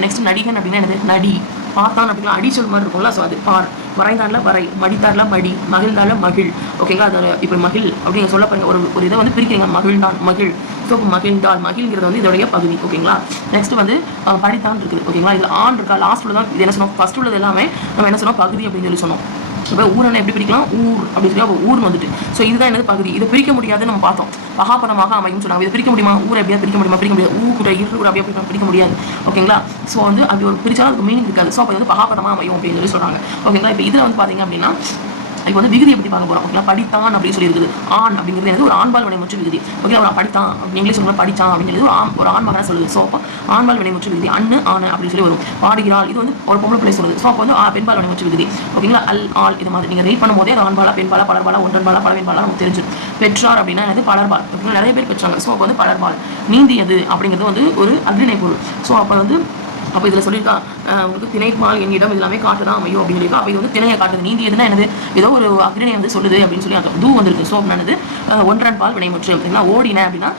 S1: நெக்ஸ்ட் நடிகன் அப்படின்னா என்னது? நடி. பார்த்தான் அப்படின்னா அடிச்சல் மாதிரி இருக்கும்ல. ஸோ அது பார். வரைந்தான்ல வரை மடித்தார்ல மடி மகிழ்ந்தால மகிழ். ஓகேங்களா அது இப்போ மகிழ் அப்படின்னு சொல்ல பாருங்க ஒரு ஒரு இதை வந்து பிரிக்கிறீங்க. மகிழ்ந்தான் மகிழ். ஸோ மகிழ்ந்தால் மகிழ்ங்கிறது வந்து இதோடைய பகுதி. ஓகேங்களா நெக்ஸ்ட் வந்து படித்தான் இருக்குது. ஓகேங்களா இதில் ஆண் இருக்கா? லாஸ்ட் தான் இது என்ன சொன்னோம்? ஃபர்ஸ்ட் உள்ளது எல்லாமே நம்ம என்ன சொன்னோம்? பகுதி அப்படின்னு சொல்லி சொன்னோம். அப்புறம் ஊரனை எப்படி பிரிக்கலாம்? ஊர் அப்படின்னு சொல்லி அப்போ ஊர் வந்துட்டு. ஸோ இதுதான் என்னது பகுதி. இதை பிரிக்க முடியாதுன்னு நம்ம பார்த்தோம். மகாபதமாக அமையும் சொன்னாங்க. இதை பிரிக்க முடியுமா? ஊரை எப்படியா பிரிக்க முடியுமா? பிரிக்க முடியாது. ஊ கூட இரு கூட அப்படியே பிரிக்க- முடியாது. ஓகேங்களா? ஸோ வந்து அப்படி ஒரு பிரிச்சாலும் அதுக்கு மீனிங் இருக்காது. ஸோ அப்போ வந்து மகாபதமாக அமையும் அப்படின்னு சொல்லி சொல்கிறாங்க ஓகேங்களா? இப்போ இதில் வந்து பார்த்தீங்க அப்படின்னா இப்போ வந்து விகுதி எப்படி பார்க்க போகிறோம் ஓகேங்களா? படித்தான் அப்படின்னு சொல்லி இருக்குது ஆண் அப்படிங்கிறது எனக்கு ஒரு ஆண்பால் வினைமுற்று விகுதி. ஓகே அவன் படித்தான். நீங்களே சொல்லுங்க படித்தான் அப்படிங்கிறது ஒரு ஆண் ஒரு ஆண் சொல்லுது. ஸோ அப்போ ஆண்பால் வினைமுற்று விகுதி அண்ணு ஆண் அப்படின்னு சொல்லி வரும். பாடுகிறாள். இது வந்து ஒரு பொம்பளை பிள்ளை சொல்லுது. ஸோ அப்போ வந்து பெண்பால் வினைமுற்று விகுதி. ஓகேங்களா? அல் ஆள் இது மாதிரி. நீங்கள் ரீட் பண்ணும்போதே அது ஆண்பாலா பெண்பாலா பலர்பாலா ஒன்றன்பாலா பலவெண்பாலா நமக்கு தெரிஞ்சிடும் பெற்றார் அப்படின்னா என்னது? பலர்பால். ஓகேங்களா? நிறைய பேர் பெற்றாங்க. ஸோ அப்போ வந்து பலர்பால். நீந்தியது அப்படிங்கிறது வந்து ஒரு அக்ரிணை பொருள். ஸோ அப்போ வந்து அப்போ இதில் சொல்லியிருக்கா உங்களுக்கு திணைப்பால் என்னிடம் எல்லாமே காட்டு தான் அமையும் அப்படின்னு சொல்லியிருக்கா அப்போ இது வந்து திணையை காட்டுது. நீதி எதுனா என்னது ஏதோ ஒரு அக்ரிணை வந்து சொல்லுது அப்படின்னு சொல்லி அர்த்தம் தூ வந்திருக்கு. ஸோ என்னது ஒன்றன் பால் வினைமுற்று அப்படின்னா ஓடின அப்படின்னா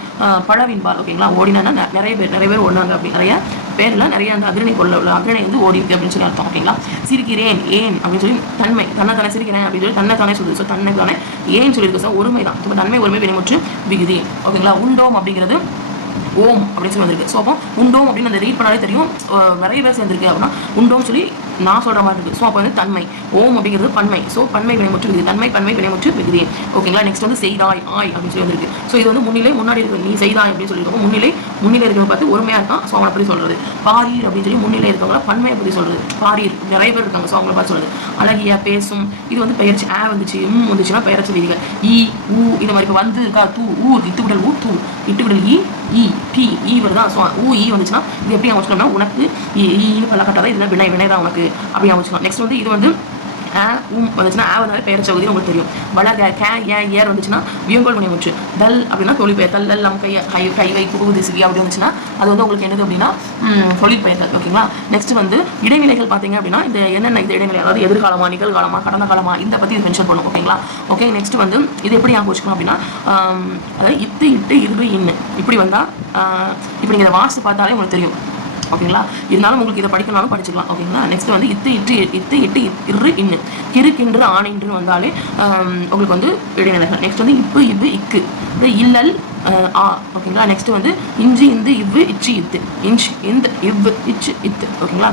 S1: பழவின் பால் ஓகேங்களா? ஓடினா நிறைய பேர் நிறைய பேர் ஓடினாங்க அப்படி. நிறைய பேரில் நிறைய அந்த அக்ரணி கொள்ள உள்ள அக்ரிணை வந்து ஓடி இருக்கு அப்படின்னு சொல்லி அர்த்தம் ஓகேங்களா? சிரிக்கிறேன் ஏன்? அப்படின்னு சொல்லி தன்மை தன்னை தானே சிரிக்கிறேன் அப்படின்னு சொல்லி தன்னை தானே சொல்லுது. ஸோ தன்னை தானே ஏன் சொல்லியிருக்கு சார் ஒருமை தான் இப்போ தன்மை ஒருமை வினைமுற்று விகுதி ஓகேங்களா? உண்டோம் அப்படிங்கிறது ஓம் அப்படின்னு சொல்லி வந்திருக்கு ஸோ அப்போ உண்டோம் அப்படின்னு அந்த ரீட் பண்ணாலே தெரியும். நிறைய பேர் சேர்ந்துருக்கு அப்படின்னா உண்டோம்னு சொல்லி நான் சொல்கிற மாதிரி இருக்குது ஸோ அப்போ வந்து தன்மை. ஓம் அப்படிங்கிறது பன்மை. ஸோ பன்மை வினைமுற்று விகுதி தன்மை பன்மை வினைமுற்று விகுதி ஓகேங்களா நெக்ஸ்ட் வந்து செய்தாய் ஆய் அப்படின்னு சொல்லி வந்துருக்கு. ஸோ இது வந்து முன்னிலை முன்னாடி இருக்கு. நீ செய்தாய் அப்படின்னு சொல்லியிருக்கோம். முன்னிலை முன்னிலை இருக்கிறவங்க பார்த்து ஒருமையா இருக்கான். ஸோ அவனை அப்படி சொல்கிறது பாரீர் அப்படின்னு சொல்லி முன்னிலை இருக்கவங்கள பன்மை அப்படி சொல்கிறது பாரீர். நிறைய பேர் இருக்காங்க. ஸோ அவங்கள பார்த்து சொல்கிறது அழகியா பேசும். இது வந்து பெயர்ச்சி ஆ வந்துச்சு ம் வந்துச்சுன்னா பெயர்ச்சி விதிகள். ஈ ஊ இந்த மாதிரி வந்து இருக்கா தூ ஊ இட்டு விடல் ஊ தூ. இட்டு விடல் ஈ ஈ டி ஈ வருதான் ஸோ ஊ ஈ வந்துச்சுன்னா இது எப்படி அமைச்சுக்கணும்னா உனக்கு ஈ ஈ பல்ல கட்டாதான் வினை வினை தான் உனக்கு. அப்படி அமைச்சுக்கலாம் நெக்ஸ்ட் வந்து இது வந்து ஆ உம் வந்துச்சுன்னா ஆ வந்தாலே பெயர் சகுதி உங்களுக்கு தெரியும். வளக கே ஏ ஏர் வந்துச்சுன்னா வியங்கோல் வினைமுற்று தல் அப்படின்னா தொழிற்பெயர் தல் தல் லம் கை கை கைவை புகு திசுகி அப்படி வந்துச்சுன்னா அது வந்து உங்களுக்கு என்னது அப்படின்னா ம், ஓகேங்களா நெக்ஸ்ட் வந்து இடைநிலைகள் பார்த்தீங்க அப்படின்னா இந்த என்னென்ன இந்த இடைநிலை அதாவது எதிர்காலமா நிகழ்காலமா கடந்த காலமா இந்த பற்றி மென்ஷன் பண்ணும். ஓகேங்களா ஓகே நெக்ஸ்ட் வந்து இது எப்படி ஞாபகம் வச்சுக்கணும் அப்படின்னா அதாவது இத்து இட்டு இருபு இன்னு. இப்படி வந்தால் இப்போ நீங்கள் இதை வாசித்து பார்த்தாலே உங்களுக்கு தெரியும். ஓகேங்களா? இருந்தாலும் உங்களுக்கு இதை படிக்கணும்னாலும் படிச்சுக்கலாம். ஓகேங்களா? நெக்ஸ்ட் வந்து இத்து இட்டு இத்து இட்டு இரு இன்னு. கிறுக்கின்று ஆணின்று வந்தாலே உங்களுக்கு வந்து இடைநிலைகள். நெக்ஸ்ட் வந்து இப்பு இவ்வு இக்கு. இல்லல் ஆ ஓகேங்களா? நெக்ஸ்ட் வந்து இஞ்சி இந்து இவ்வு இச்சு இத்து. இன்ச் இந்த இவ்வு இச்சு இத்து. ஓகேங்களா?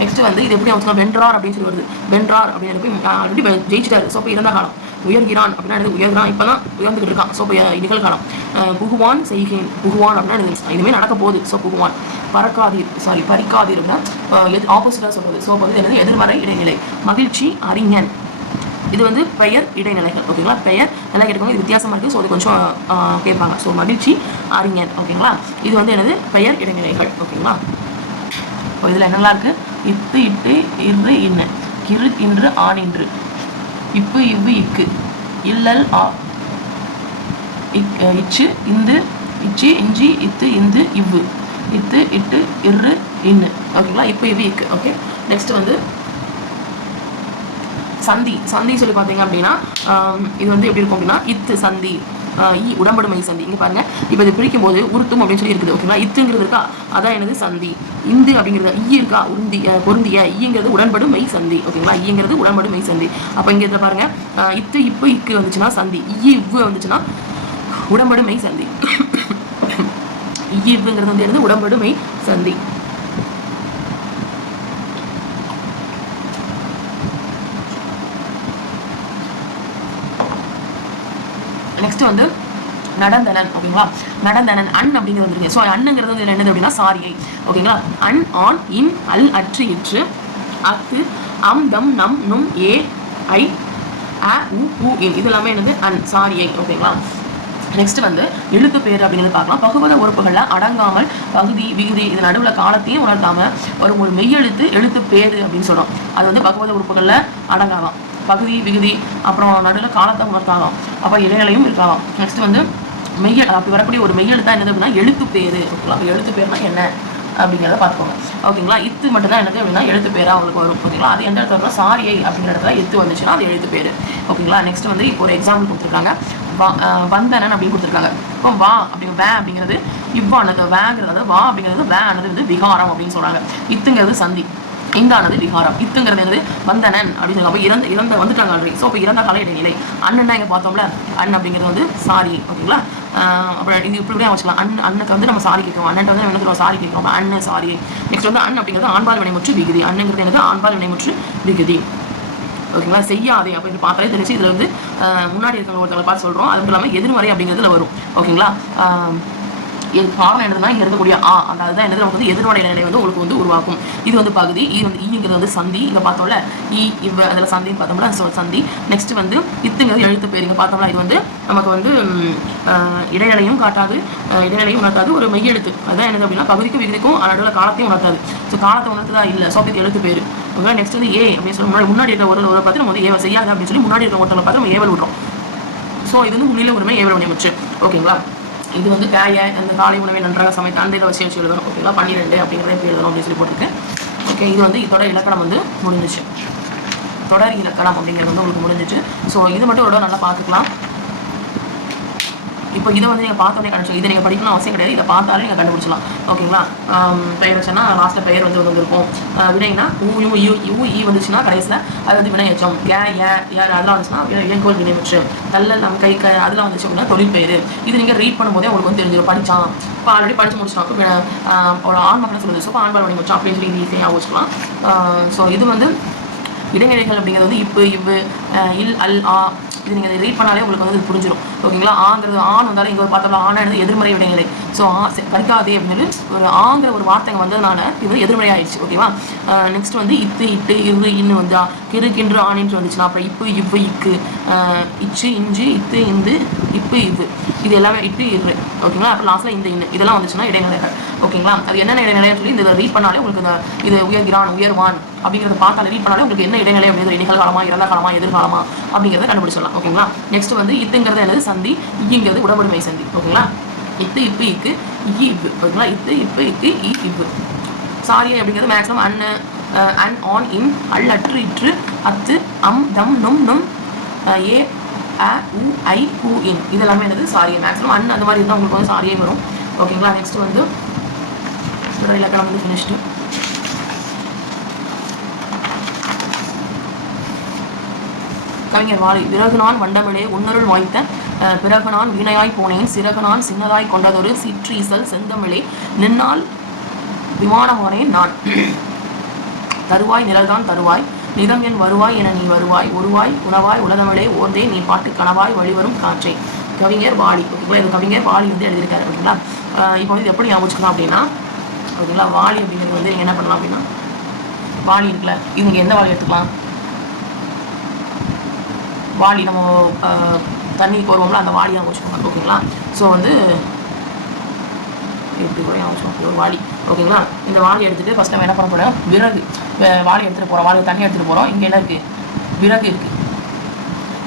S1: நெக்ஸ்ட் வந்து இது எப்படி அவங்க வென்றார் அப்படின்னு சொல்லி வருது. வென்றார் அப்படின்னு ஆல்ரெடி ஜெயிச்சிட்டாரு. ஸோ இப்போ இறந்த காலம். உயர்கிறான் அப்படின்னா என்னது? உயர்கிறான். இப்போ தான் உயர்ந்துகிட்டு இருக்கான். ஸோ இப்போ நிகழ்காலம். புகுவான் செய்கிறேன். புகுவான் அப்படின்னா என்னது? இனிமேல் நடக்க போகுது. ஸோ புகுவான். பறக்காதீர். சாரி பறிக்காதீர் அப்படின்னா ஆப்போசிட்டாக சொல்றது. ஸோ வந்து என்னது? எதிர்மறை இடைநிலை. மகிழ்ச்சி அறிஞன். இது வந்து பெயர் இடைநிலைகள். ஓகேங்களா பெயர் நல்லா கேட்டுக்கோங்க. இது வித்தியாசமா இருக்கு. ஸோ இது கொஞ்சம் ஆஹ், கேட்பாங்க. ஸோ மகிழ்ச்சி அறிஞர் ஓகேங்களா இது வந்து என்னது? பெயர் இடைநிலைகள். ஓகேங்களா இப்போ இதில் என்னெல்லாம் இருக்கு? இத்து இட்டு இரு இன்னு. கிரு இன்று ஆனின்று இப்பு இவ்வு இக்கு. இல்லல் ஆ. இக்- இச்சு இந்து இச்சி இஞ்சி இத்து இந்து இவ்வு. இத்து இட்டு இரு இன்னு. ஓகேங்களா? இப்போ இவ்வு இக்கு. ஓகே? நெக்ஸ்ட் வந்து சந்தி. சந்தி சொல்லி பார்த்தீங்க அப்படின்னா இது வந்து எப்படி இருக்கும் அப்படின்னா இத்து சந்தி. ஈ உடம்படுமை சந்தி. இங்க பாருங்க. இப்போ இது பிரிக்கும் போது உருத்தும் அப்படின்னு சொல்லி இருக்குது. ஓகேங்களா இத்துங்கிறது இருக்கா? அதான் என்னது சந்தி. இந்து அப்படிங்கிறது ஈ இருக்கா? உந்திய பொருந்திய ஈங்கிறது உடன்படும் மெய் சந்தி. ஓகேங்களா ஈங்கிறது உடன்படும் மெய் சந்தி. அப்போ இங்க இதில் பாருங்க. இத்து இப்போ இக்கு வந்துச்சுன்னா சந்தி. ஈ இவ்வு வந்துச்சுன்னா உடம்படும் மெய் சந்தி. ஈ இவ்வுங்கிறது வந்து என்னது உடம்படும் மெய் சந்தி. நெக்ஸ்ட் வந்து நடந்தனன் ஓகேங்களா? நடந்தனன் அன் அப்படிங்கிறது வந்துருக்கு. ஸோ அண்ணுங்கிறது வந்து என்னது அப்படின்னா சாரியை ஓகேங்களா? அன் ஆன் இன் அல் அற்று இற்று. அத்து அம் தம் நம் நும் ஏ ஐ அ உ உ இன் இது எல்லாமே என்னது? அன் சாரியை ஓகேங்களா? நெக்ஸ்ட் வந்து எழுத்து பேர் அப்படிங்கிறது பார்க்கலாம். பகுபத உறுப்புகளில் அடங்காமல் பகுதி விகுதி இது நடுவில் காலத்தையும் உணர்த்தாமல் ஒரு ஒரு மெய்யெழுத்து எழுத்து பேர் அப்படின்னு சொல்கிறோம் அது வந்து பகுபத உறுப்புகளில் அடங்காதான். பகுதி விகுதி அப்புறம் நடுவில் காலத்தை உணர்த்தாலாம் அப்போ இடைநிலையும் இருக்கலாம் நெக்ஸ்ட் வந்து மெய்யல் அப்படி வரக்கூடிய ஒரு மெய்யெழுத்தா என்னது அப்படின்னா எழுத்து பேர் இருக்கலாம் அப்போ எழுத்து பேர்னா என்ன? அப்படிங்கிறத பார்த்துக்கோங்க. ஓகேங்களா இத்து மட்டும் தான் என்னது அப்படின்னா எழுத்து பேர் அவங்களுக்கு வரும் ஓகேங்களா அது எந்த இடத்துல சாரியை அப்படிங்கிற இடத்துல இத்து வந்துச்சுன்னா அது எழுத்து பேர் ஓகேங்களா நெக்ஸ்ட் வந்து இப்போ ஒரு எக்ஸாம்பிள் கொடுத்துருக்காங்க. வந்தனன் அப்படின்னு கொடுத்துருக்காங்க. இப்போ வா அப்படிங்க வே அப்படிங்கிறது இவ்வானது வேங்கிறது அதாவது வா அப்படிங்கிறது வே ஆனது வந்து விகாரம் அப்படின்னு சொல்கிறாங்க இத்துங்கிறது சந்தி. இந்தானது விகாரம். இத்துங்கிறது என்னது? வந்தனன் அப்படின்னு சொல்லி அப்போ இறந்த இறந்த வந்துட்டாங்க ஆல்ரெடி ஸோ இப்போ இறந்த கால இடைநிலை. அண்ணன் இங்கே பார்த்தோம்ல? அண்ணன் அப்படிங்கிறது வந்து சாரி ஓகேங்களா? அப்புறம் இது இப்படி இப்படியே வச்சுக்கலாம். அண்ணன் அண்ணனுக்கு வந்து நம்ம சாரி கேட்கிறோம். அண்ணன் வந்து என்ன சொல்லுவோம்? சாரி கேட்கிறோம். அண்ணன் சாரி. நெக்ஸ்ட் வந்து அண்ணன் அப்படிங்கிறது ஆண்பால் வினைமுற்று விகுதி. அண்ணங்கிறது என்னது? ஆண்பால் வினைமுற்று விகுதி. ஓகேங்களா? செய்யாதே. அப்படின்னு பார்த்தாலே தெரிஞ்சு இதில் வந்து முன்னாடி இருக்கிற ஒருத்தவங்களை பார்த்து சொல்கிறோம் அது இல்லாமல் எதிர்மறை அப்படிங்கிறதுல வரும். ஓகேங்களா? காரணம் என்னதுன்னா இங்க இருக்கக்கூடிய ஆ அந்த அதுதான் என்னது நமக்கு வந்து எதிர்வடை நிலை வந்து உங்களுக்கு வந்து உருவாக்கும். இது வந்து பகுதி இது வந்து ஈங்கிறது வந்து சந்தி. இங்கே பார்த்தோம்ல இ இவ் அதில் சந்தின்னு பார்த்தோம்ல so சந்தி. நெக்ஸ்ட் வந்து இத்துங்கிறது எழுத்து பேர் இங்கே பார்த்தோம்ல இது வந்து நமக்கு வந்து இடைநிலையும் காட்டாது. இடைநிலையும் உணர்த்தாது. ஒரு மெய்யெழுத்து அதுதான் என்னது அப்படின்னா பகுதிக்கும் விகுதிக்கும் நடுவில் காலத்தையும் உணர்த்தாது. ஸோ காலத்தை உணர்த்ததா? இல்லை. ஸோ எழுத்து பேர் ஓகே நெக்ஸ்ட் வந்து ஏ அப்படின்னு சொல்லி முன்னாடி முன்னாடி இருக்கிற ஒரு பார்த்து நம்ம வந்து ஏவ செய்யாது அப்படின்னு சொல்லி முன்னாடி இருக்கிற ஒருத்தவங்க பார்த்து நம்ம ஏவல் விடுறோம். ஸோ இது வந்து முன்னிலை உரிமை ஏவல் உரிமைச்சு ஓகேங்களா இது வந்து காய அந்த காலை உணவை நன்றாக சமைத்து அந்த இதை வச்சு வச்சு எழுதணும். ஓகேங்களா? பன்னிரெண்டு அப்படிங்கிறத எப்படி எழுதணும் அப்படின்னு சொல்லி போட்டிருக்கேன் ஓகே இது வந்து இதோட இலக்கணம் வந்து முடிஞ்சிச்சு. தொடர் இலக்கணம் அப்படிங்கிறது வந்து உங்களுக்கு முடிஞ்சிச்சு. ஸோ இது மட்டும் ஒரு நல்லா பார்த்துக்கலாம். இப்போ இதை வந்து நீங்கள் பார்த்தோன்னே கண்டுபிடிச்சு இதை நீங்கள் படிக்கணும் அவசியம் கிடையாது. இதை பார்த்தாலே நீங்கள் கண்டுபிடிச்சலாம் ஓகேங்களா? பெயர் வச்சோன்னா லாஸ்ட்டில் பெயர் வந்து வந்துருக்கும். வினைனா ஊ யூ யூ யூ ஈ வந்துச்சுன்னா கடைசியில் அது வந்து வினை எச்சம் ஏ ஏ யார் அதெல்லாம் வந்துச்சுன்னா இயங்கோல் வினை வச்சு தள்ளல் நம்ம கை க அதெல்லாம் வந்துச்சு அப்படின்னா தொழில் பெயர். இது நீங்கள் ரீட் பண்ணும்போதே உங்களுக்கு வந்து தெரிஞ்சிடும் படித்தான் இப்போ ஆல்ரெடி படிச்சு முடிச்சிட்டான் இப்போ ஒரு ஆண் மக்களை சொல்லுது ஸோ ஆண்பால் பண்ணி முடிச்சோம் அப்படின்னு சொல்லி ஈஸியாக வச்சுக்கலாம் ஸோ இது வந்து இடைநிலைகள் அப்படிங்கிறது வந்து இப்பு இவ்வு இல் அல் ஆ இது நீங்கள் ரீட் பண்ணாலே உங்களுக்கு வந்து புரிஞ்சிடும் ஓகேங்களா? ஆங்கிறது ஆண் வந்தாலும் இங்கே ஒரு பார்த்தோம்னா ஆனானது எதிர்மறை இடைநிலை ஸோ ஆ சரி, அப்படின்னு ஒரு ஆங்கிற ஒரு வார்த்தைங்க வந்ததுனால இது வந்து எதிர்மறை ஆயிடுச்சு. ஓகேவா? நெக்ஸ்ட் வந்து இத்து இட்டு இரு இன்னு வந்தா. கிரு கின்று ஆணின்று வந்துச்சுன்னா அப்புறம் இப்பு இவ்வு இக்கு. இச்சு இஞ்சு இத்து இந்து இப்பு இவ்வு. இது எல்லாமே இட்டு இரு. ஓகேங்களா? அப்புறம் லாஸ்ட்டில் இந்த இன்னு இதெல்லாம் வந்துச்சுன்னா இடைநிலைகள். ஓகேங்களா? அது என்னென்ன இடைநிலைன்னு சொல்லி இந்த ரீட் பண்ணாலே உங்களுக்கு இந்த இது உயர்கிறான் உயர்வான். அப்படிங்கிறத பார்த்தாலே ரீட் பண்ணாலே உங்களுக்கு என்ன இடைநிலை அப்படிங்கிறது நிகழ்காலமா இறந்த காலமா எதிர்காலமா அப்படிங்கிறத கண்டுபிடிச்சிடலாம் ஓகேங்களா? நெக்ஸ்ட் வந்து இத்துங்கிறது என்னது? சந்தி இங்கிறது உடம்புடுமை சந்தி ஓகேங்களா? இத்து இப்பு இக்கு இ இப்பு ஓகேங்களா? இத்து இப்பு இக்கு இ இவ்வு. சாரி அப்படிங்கிறது மேக்ஸிமம் அன் அன் ஆன் இன் அல் அற்று இற்று அத்து அம் தம் நும் நும் ஏ அ உ ஐ உ இன். இது எல்லாமே என்னது? சாரியை மேக்ஸிமம் அன் அந்த மாதிரி இருந்தால் உங்களுக்கு வந்து சாரியே வரும். ஓகேங்களா? நெக்ஸ்ட் வந்து இலக்கணம் வந்து ஃபினிஷ்டு கவிஞர் வாலி. பிறகு நான் வண்டமிழே உன்னருள் வாய்த்த பிறகு நான் வீணையாய் போனேன் சிறகு நான் சின்னதாய் கொண்டதொரு சிற்றீசல் செந்தமிழே நின்னால் விமானமானேன் நான். தருவாய் நிழல்தான் தருவாய் நிதம் என் வருவாய் என நீ வருவாய் உருவாய் உணவாய் உலகமிழே ஓர்ந்தே நீ பாட்டு கனவாய் வழிவரும் காற்றே. கவிஞர் வாலி. ஓகேங்களா? இது கவிஞர் வாலி வந்து எழுதியிருக்காரு ஓகேங்களா? இப்போ வந்து இது எப்படி ஞாபகம் அப்படின்னா ஓகேங்களா? வாலி அப்படிங்கிறது வந்து என்ன பண்ணலாம் அப்படின்னா வாலி இருக்குல்ல இது நீங்கள் எந்த வாலி எடுத்துக்கலாம்? வாளி நம்ம தண்ணி போடுவோம்ல அந்த வாளியை வச்சுக்கோங்க ஓகேங்களா ஸோ வந்து எப்படி கூட ஞாபகம் ஒரு வாளி ஓகேங்களா இந்த வாளி எடுத்துகிட்டு ஃபஸ்ட் நம்ம என்ன பண்ண போகிறோம் விறகு வாளி எடுத்துகிட்டு போகிறோம் வாளி தண்ணி எடுத்துகிட்டு போகிறோம் இங்கே என்ன இருக்குது விறகு இருக்குது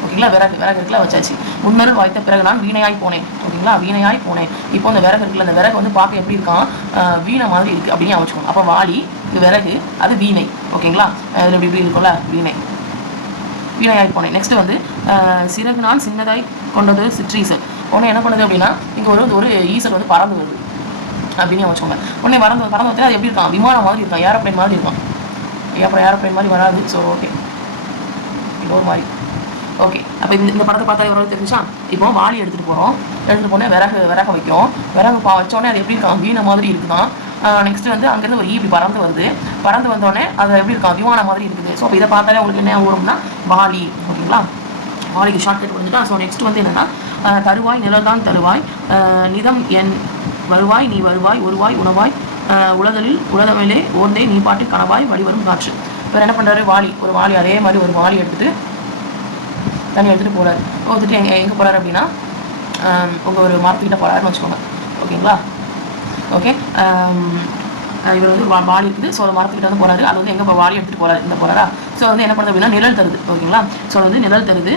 S1: ஓகேங்களா விறகு விறகு இருக்குல்ல வச்சாச்சு. முன்னரும் வாய்த்த பிறகு நான் வீணையாய் போனேன் ஓகேங்களா வீணையாய் போனேன். இப்போ அந்த விறகு இருக்குல்ல அந்த விறகு வந்து பார்க்க எப்படி இருக்கான்? வீணை மாதிரி இருக்குது அப்படின்னு வச்சுக்கோங்க. அப்போ வாளி விறகு அது வீணை ஓகேங்களா அதில் இப்படி இப்படி இருக்கும்ல? வீணை. வீணையாய் போனேன். நெக்ஸ்ட் வந்து சிறகு நான் சின்னதாய் கொண்டது சிற்றீசல். உடனே என்ன பண்ணுது அப்படின்னா இங்கே ஒரு ஒரு ஈசல் வந்து பறந்து வருது. அப்படின்னு வச்சுக்கோங்க உடனே பறந்து பறந்து வந்து அது எப்படி இருக்கான்? விமானம் மாதிரி இருக்கான். ஏரோப்ளைன் மாதிரி இருக்கான். அப்புறம் ஏரோப்ளைன் மாதிரி வராது. ஸோ ஓகே இது ஒரு மாதிரி. ஓகே அப்போ இந்த இந்த படத்தை பார்த்தா எவ்வளோ தெரிஞ்சா இப்போ வாளி எடுத்துகிட்டு போகிறோம் எடுத்துகிட்டு போனே விறகு விறக வைக்கிறோம். விறகு பா வச்சோடனே அது எப்படி இருக்கான்? வீணை மாதிரி இருக்குதான். நெக்ஸ்ட் வந்து அங்கேருந்து ஒரு e ஈபி பறந்து வருது. பறந்து வந்தோடனே அது எப்படி இருக்கும் விமானம் மாதிரி இருக்குது. ஸோ அப்போ இதை பார்த்தாலே உங்களுக்கு என்ன வரும்னா வாளி ஓகேங்களா? வாளிக்கு ஷார்ட்கட் வந்துட்டா ஸோ நெக்ஸ்ட் வந்து என்னென்னா தருவாய் நிழல்தான் தருவாய். நிதம் என் வருவாய் நீ வருவாய் உருவாய் உணவாய். உலகலில் உலகமிலே ஓர்ந்தே நீ பாட்டு கனவாய் வழிவரும் காற்று. இவர் என்ன பண்ணுறாரு வாளி ஒரு வாளி அதே மாதிரி ஒரு வாளி எடுத்துட்டு தண்ணி எடுத்துகிட்டு போகிறார் வந்துட்டு எங்கே எங்கே போகிறாரு அப்படின்னா உங்கள் ஒரு மரத்துக்கிட்ட போகிறாருன்னு வச்சுக்கோங்க. ஓகேங்களா? ஓகே um, இவர் வந்து வா- வாளி இருக்குது ஸோ மரத்துக்கிட்ட வந்து போகிறாரு அது வந்து எங்கே வாளி எடுத்துகிட்டு போகிறாரு இந்த போகிறாரா ஸோ வந்து என்ன பண்ணுது அப்படின்னா நிழல் தருது. ஓகேங்களா? ஸோ வந்து நிழல் தருது.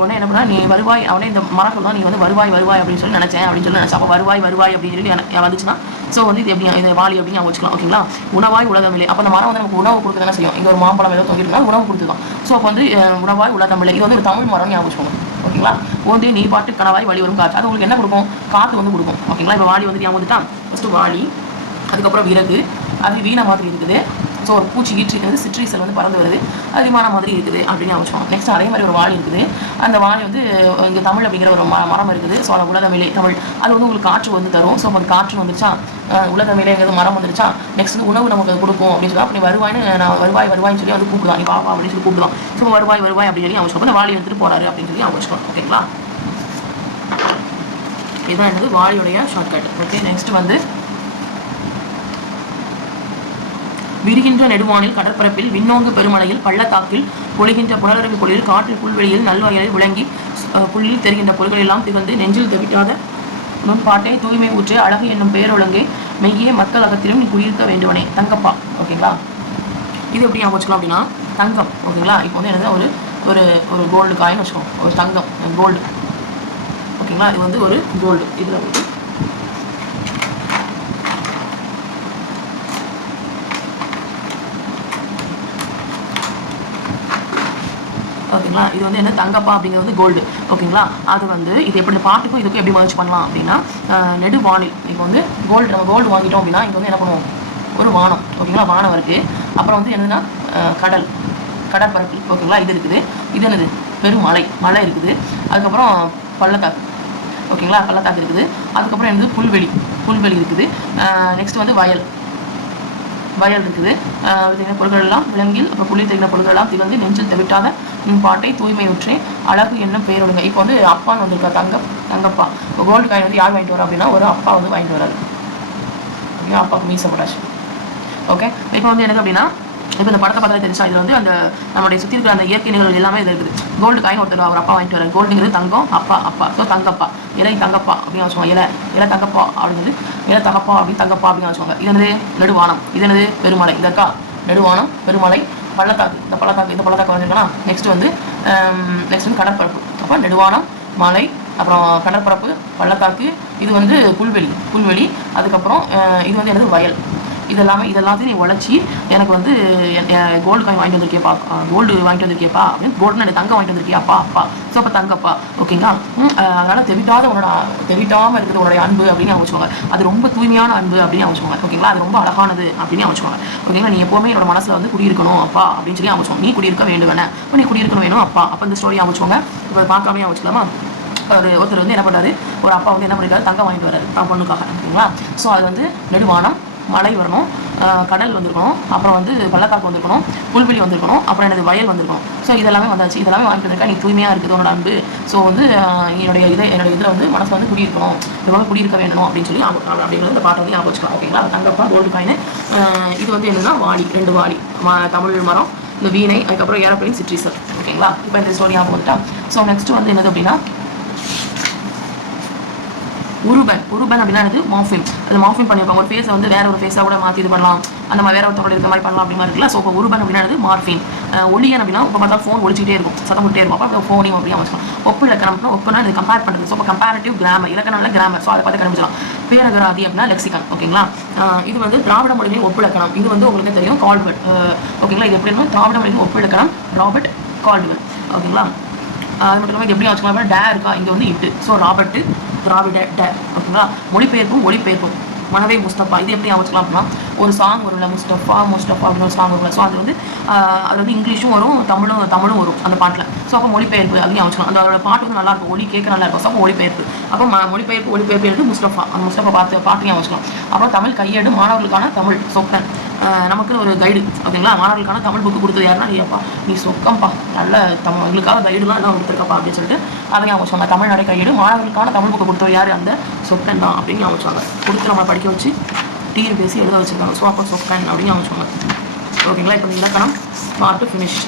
S1: உடனே என்ன பண்ணா நீ வருவாய் அவனே இந்த மரத்தில் தான் நீ வந்து வருவாய் வருவாய் அப்படின்னு சொல்லி நினச்சேன் அப்படின்னு சொல்லி நினச்சா அப்போ வருவாய் வருவாய் அப்படின்னு சொல்லி வந்துச்சுன்னா ஸோ வந்து இது எப்படி இது வாளி அப்படின்னு ஞாபகம் வச்சுக்கலாம் ஓகேங்களா? உணவாய் உலகமில்லை அப்போ அந்த மரம் வந்து நமக்கு உணவு கொடுத்து என்ன செய்யும். இங்கே ஒரு மாம்பழம் ஏதோ தொங்கிட்டு உணவு கொடுத்துதான் ஸோ அப்போ வந்து உணவாய் உலகமில்லை இது வந்து ஒரு தமிழ் மரம் ஞாபகம் ஓகேங்களா? ஓந்தே நீ பாட்டு கனவாய் வழி வரும் காற்று. அது உங்களுக்கு என்ன கொடுக்கும்? காற்று வந்து கொடுக்கும். ஓகேங்களா? இப்போ வாடி வந்து ஞாபகம் வந்துட்டான் ஃபஸ்ட்டு வாளி அதுக்கப்புறம் விறகு. அது வீணை மாதிரி இருக்குது. ஸோ ஒரு பூச்சி ஈற்றிக்கிறது சிற்றீசல் வந்து பறந்து வருது. அது விமானம் மாதிரி இருக்குது அப்படின்னு ஞாபகம் நெக்ஸ்ட் அதே மாதிரி ஒரு வாளி இருக்குது. அந்த வாளி வந்து இங்கே தமிழ் அப்படிங்கிற ஒரு ம மரம் இருக்குது. ஸோ அந்த உலகமிலே தமிழ் அது வந்து உங்களுக்கு காற்று வந்து தரும். ஸோ அந்த காற்று வந்துருச்சா? உலகமிலே உலகமிலேங்கிறது மரம் வந்துருச்சா? நெக்ஸ்ட் வந்து உணவு நமக்கு அது கொடுக்கும் அப்படின்னு சொல்லி அப்படி வருவாய்னு நான் வருவாய் வருவாய்னு சொல்லி வந்து கூப்பிடுவாங்க. நீ பாப்பா அப்படின்னு சொல்லி கூப்பிடுவான் ஸோ வருவாய் வருவாய் அப்படின்னு சொல்லி அவன் வாழி எடுத்துட்டு போறாரு அப்படின்னு சொல்லி அவன் ஓகேங்களா இதுதான் என்னது? வாளியுடைய ஷார்ட்கட் ஓகே நெக்ஸ்ட் வந்து விரிகின்ற நெடுவானில் கடற்பரப்பில் விண்ணோங்கு பெருமலையில் பள்ளத்தாக்கில் பொழிகின்ற புனரவி குளிரில் காற்றில் புல்வெளியில் நல்வயலில் விளங்கி புள்ளியில் தெரிகின்ற பொருள்களெல்லாம் திகழ்ந்து நெஞ்சில் தவிட்டாத முன்பாட்டை தூய்மை ஊற்று அழகு என்னும் பேரொழுங்கை மெய்யே மக்கள் அகத்திலும் நீ குடியிருக்க வேண்டுவனே. தங்கப்பா. ஓகேங்களா? இது எப்படி ஞாபகம் வச்சுக்கலாம் அப்படின்னா தங்கம். ஓகேங்களா? இப்போ வந்து என்னது? ஒரு ஒரு ஒரு கோல்டு காயின் வச்சுக்கோங்க. ஒரு தங்கம். கோல்டு ஓகேங்களா? இது வந்து ஒரு கோல்டு இதில் வந்து ஓகேங்களா இது வந்து என்ன? தங்கப்பா அப்படிங்கிறது வந்து கோல்டு ஓகேங்களா? அது வந்து இது எப்படி பாட்டுக்கும் இதுக்கும் எப்படி மர்ச் பண்ணலாம் அப்படின்னா நெடு வானில் இப்போ வந்து கோல்டு நம்ம கோல்டு வாங்கிட்டோம் அப்படின்னா இங்கே வந்து என்ன பண்ணுவோம்? ஒரு வானம். ஓகேங்களா? வானம் இருக்குது அப்புறம் வந்து என்னதுன்னா கடல். கடற்பரப்பு. ஓகேங்களா? இது இருக்குது. இது என்னது? பெரும் மலை. மலை இருக்குது. அதுக்கப்புறம் பள்ளத்தாக்கு. ஓகேங்களா? பள்ளத்தாக்கு இருக்குது. அதுக்கப்புறம் என்னது? புல்வெளி. புல்வெளி இருக்குது. நெக்ஸ்ட் வந்து வயல். வயல் இருக்குது. ஆஹ் பொருட்கள் எல்லாம் விலங்கில் அப்புறம் புள்ளி தெரிகிற பொருட்கள் எல்லாம் திகழ்ந்து நெஞ்சில் தவிட்டாத பாட்டை தூய்மையுற்றே அழகு என்ன பேரொழுங்க இப்போ வந்து அப்பான்னு வந்திருக்கா தங்கம் தங்கப்பா. இப்போ கோல்டு காயின் வந்து யார் வாங்கிட்டு வரா அப்படின்னா ஒரு அப்பா வந்து வாங்கிட்டு வராரு ஓகே அப்பாவுக்கு மீசப்படாச்சு ஓகே இப்போ வந்து எனக்கு அப்படின்னா இப்போ இந்த படத்தை பார்த்தா தெரிஞ்சா இதில் வந்து அந்த நம்மளுடைய சுற்றி இருக்கிற அந்த இயற்கை நிகழ்வுகள் எல்லாமே இது இருக்குது. கோல்டு காயின் ஒருத்தர் அவர் அப்பா வாங்கிட்டு வராரு கோல்டுங்கிறது தங்கம் அப்பா அப்பா. ஸோ தங்கப்பா. இலை தங்கப்பா அப்படின்னு சொல்லுவாங்க. இலை. இலை தங்கப்பா அப்படின்னு. இலை தங்கப்பா அப்படின்னு தங்கப்பா அப்படின்னு சொல்லுவாங்க. இது என்னது? நெடுவானம். இது என்னது? பெருமலை. இதற்கா நெடுவானம் பெருமலை பள்ளத்தாக்கு. இந்த பள்ளத்தாக்கு இந்த பள்ளத்தாக்கு வந்துருக்கலாம் நெக்ஸ்ட் வந்து நெக்ஸ்ட் வந்து கடற்பரப்பு. அப்போ நெடுவானம் மலை அப்புறம் கடற்பரப்பு பள்ளத்தாக்கு. இது வந்து புல்வெளி. புல்வெளி. அதுக்கப்புறம் இது வந்து என்னது? வயல். இதெல்லாமே இதெல்லாத்தையும் நீ உழைச்சி எனக்கு வந்து கோல்டு காயின் வாங்கிட்டு வந்திருக்கியப்பா. கோல்டு வாங்கிட்டு வந்திருக்கியப்பா. அப்படின்னு கோல்டு எனக்கு தங்கம் வாங்கிட்டு வந்திருக்கியாப்பா அப்பா. ஸோ அப்போ தங்கப்பா. ஓகேங்களா அதனால் அதனால தெவிட்டாத உன்னோட தெவிட்டாமல் இருக்குது உன்னோட அன்பு அப்படின்னு அமைச்சுவாங்க அது ரொம்ப தூய்மையான அன்பு அப்படின்னு அமைச்சுவாங்க ஓகேங்களா அது ரொம்ப அழகானது அப்படின்னு அமைச்சுவாங்க ஓகேங்களா நீ எப்போவுமே என்னோட மனசில் வந்து குடியிருக்கணும் அப்பா அப்படின்னு சொல்லி அமைச்சுவாங்க நீ குடியிருக்க வேண்டும் வேணே அப்போ நீ குடியிருக்கணும் வேணும் அப்பா. அப்போ இந்த ஸ்டோரி அமைச்சுவாங்க இப்போ பார்க்காமே அமைச்சுக்கலாமா ஒரு ஒருத்தர் வந்து என்ன பண்ணுறாரு ஒரு அப்பா வந்து என்ன பண்ணிருக்காரு? தங்கம் வாங்கிட்டு வராரு தான் பொண்ணுக்காக. ஓகேங்களா ஸோ அது வந்து நெடுவானம் மலை வரணும் கடல் வந்திருக்கணும் அப்புறம் வந்து பள்ளத்தாக்கு வந்திருக்கணும் புல்வெளி வந்திருக்கணும் அப்புறம் எனது வயல் வந்திருக்கணும். ஸோ இதெல்லாமே வந்தாச்சு. இதெல்லாமே வாங்கிட்டு வந்திருக்கா நீ தூய்மையாக இருக்குது உன்னோட அன்பு. ஸோ வந்து என்னுடைய இதை என்னுடைய இதில் வந்து மனசு வந்து குடியிருக்கணும். எப்பவுமே குடியிருக்க வேணும் அப்படின்னு சொல்லி ஞாபகம் அப்படிங்கிறது இந்த பாட்டை வந்து ஞாபகம் வச்சுக்கலாம் ஓகேங்களா அது தங்கப்பா கோல்டு காயின் இது வந்து என்னன்னா வாளி ரெண்டு வாளி ம- தமிழ் மரம் இந்த வீணை அதுக்கப்புறம் ஏரோப்ளைன் சிட்ரிசர் ஓகேங்களா இப்போ இந்த ஸ்டோரி ஞாபகம் வந்துட்டா? ஸோ நெக்ஸ்ட் வந்து என்னது அப்படின்னா உருபன். உருபன் அப்படின்னா என்னது? மாஃபின் அது மாஃபின் பண்ணியிருப்பாங்க ஒரு ஃபேஸை வந்து வேற ஒரு ஃபேஸாக கூட மாற்றி இது பண்ணலாம். அந்த மாதிரி வேற ஒருத்தவங்க இருக்கிற மாதிரி பண்ணலாம் அப்படி மாதிரி இருக்குல்ல. ஸோ இப்போ உருபன் அப்படின்னா என்னது? மார்ஃபின் ஒளியன் அப்படின்னா இப்போ பார்த்தா ஃபோன் ஒழிச்சிட்டே இருக்கும். சத்தம் விட்டே இருக்கும். அப்போ ஃபோனையும் அப்படி அமைச்சலாம் ஒப்பு இலக்கணம் அப்படின்னா ஒப்புனா இது கம்பேர் பண்ணுறது ஸோ இப்போ கம்பேரிட்டிவ் கிராமர் இலக்கணம்ல கிராமர் ஸோ அதை பார்த்து கண்டுபிடிச்சலாம் பேரகராதி அப்படின்னா லெக்சிகன் ஓகேங்களா இது வந்து திராவிட மொழிகளின் ஒப்பு இலக்கணம். இது வந்து உங்களுக்கு தெரியும் கால்வெட் ஓகேங்களா இது எப்படின்னா திராவிட மொழிகளின் ஒப்பு இலக்கணம் ராபர்ட் கால்வெட் ஓகேங்களா அது மட்டும் இல்லாமல் எப்படி வச்சுக்கலாம் டே இருக்கா? இங்கே வந்து இட்டு ஸோ ராபர்ட்டு திராவிட ட ஓகேங்களா? மொழிபெயர்ப்பும் ஒளிபெயர்ப்பும் மனவே முஸ்தபா. இது எப்படி வச்சுக்கலாம் அப்படின்னா ஒரு சாங் வரும்ல முஸ்தபா முஸ்தபா அப்படின்னு ஒரு சாங் வரும்ல. ஸோ அது வந்து அது வந்து இங்கிலீஷும் வரும் தமிழும் தமிழும் வரும் அந்த பாட்டில். ஸோ அப்போ மொழிபெயர்ப்பு அப்படின்னு வச்சுக்கலாம் அந்த அதோட பாட்டு வந்து நல்லா இருக்கும். ஒளி கேட்க நல்லா இருக்கும். ஸோ அப்போ மொழிபெயர்ப்பு. அப்போ மொழிபெயர்ப்பு ஒளிபெயர்ப்பு எடுத்து முஸ்தபா. அந்த முஸ்தபா பார்த்து பாட்டையும் வச்சுக்கலாம் அப்புறம் தமிழ் கையேடு மாணவர்களுக்கான தமிழ் சொப்பன் நமக்குன்னு ஒரு கைடு ஓகேங்களா? மாணவர்களுக்கான தமிழ் புக்கு கொடுத்தது யாருன்னா ஐயாப்பா நீ சொக்கம்பா. நல்ல தமிழ் எங்களுக்காக கைடுலாம் எல்லாம் கொடுத்துருக்கப்பா அப்படின்னு சொல்லிட்டு அதை அவங்க சொன்னாங்க தமிழ் நடை மாணவர்களுக்கான தமிழ் புக்கு கொடுத்தவர் யார்? அந்த சொக்கன் தான் அப்படின்னு அவங்க சொன்னாங்க. கொடுத்து நம்ம படிக்க வச்சு டீர் பேசி எழுத வச்சுருக்காங்க. ஸோ அப்போ சொக்கன் அப்படின்னு அவங்க சொன்னாங்க. ஓகேங்களா? இப்போ இலக்கணம் பார்ட்டு ஃபினிஷ்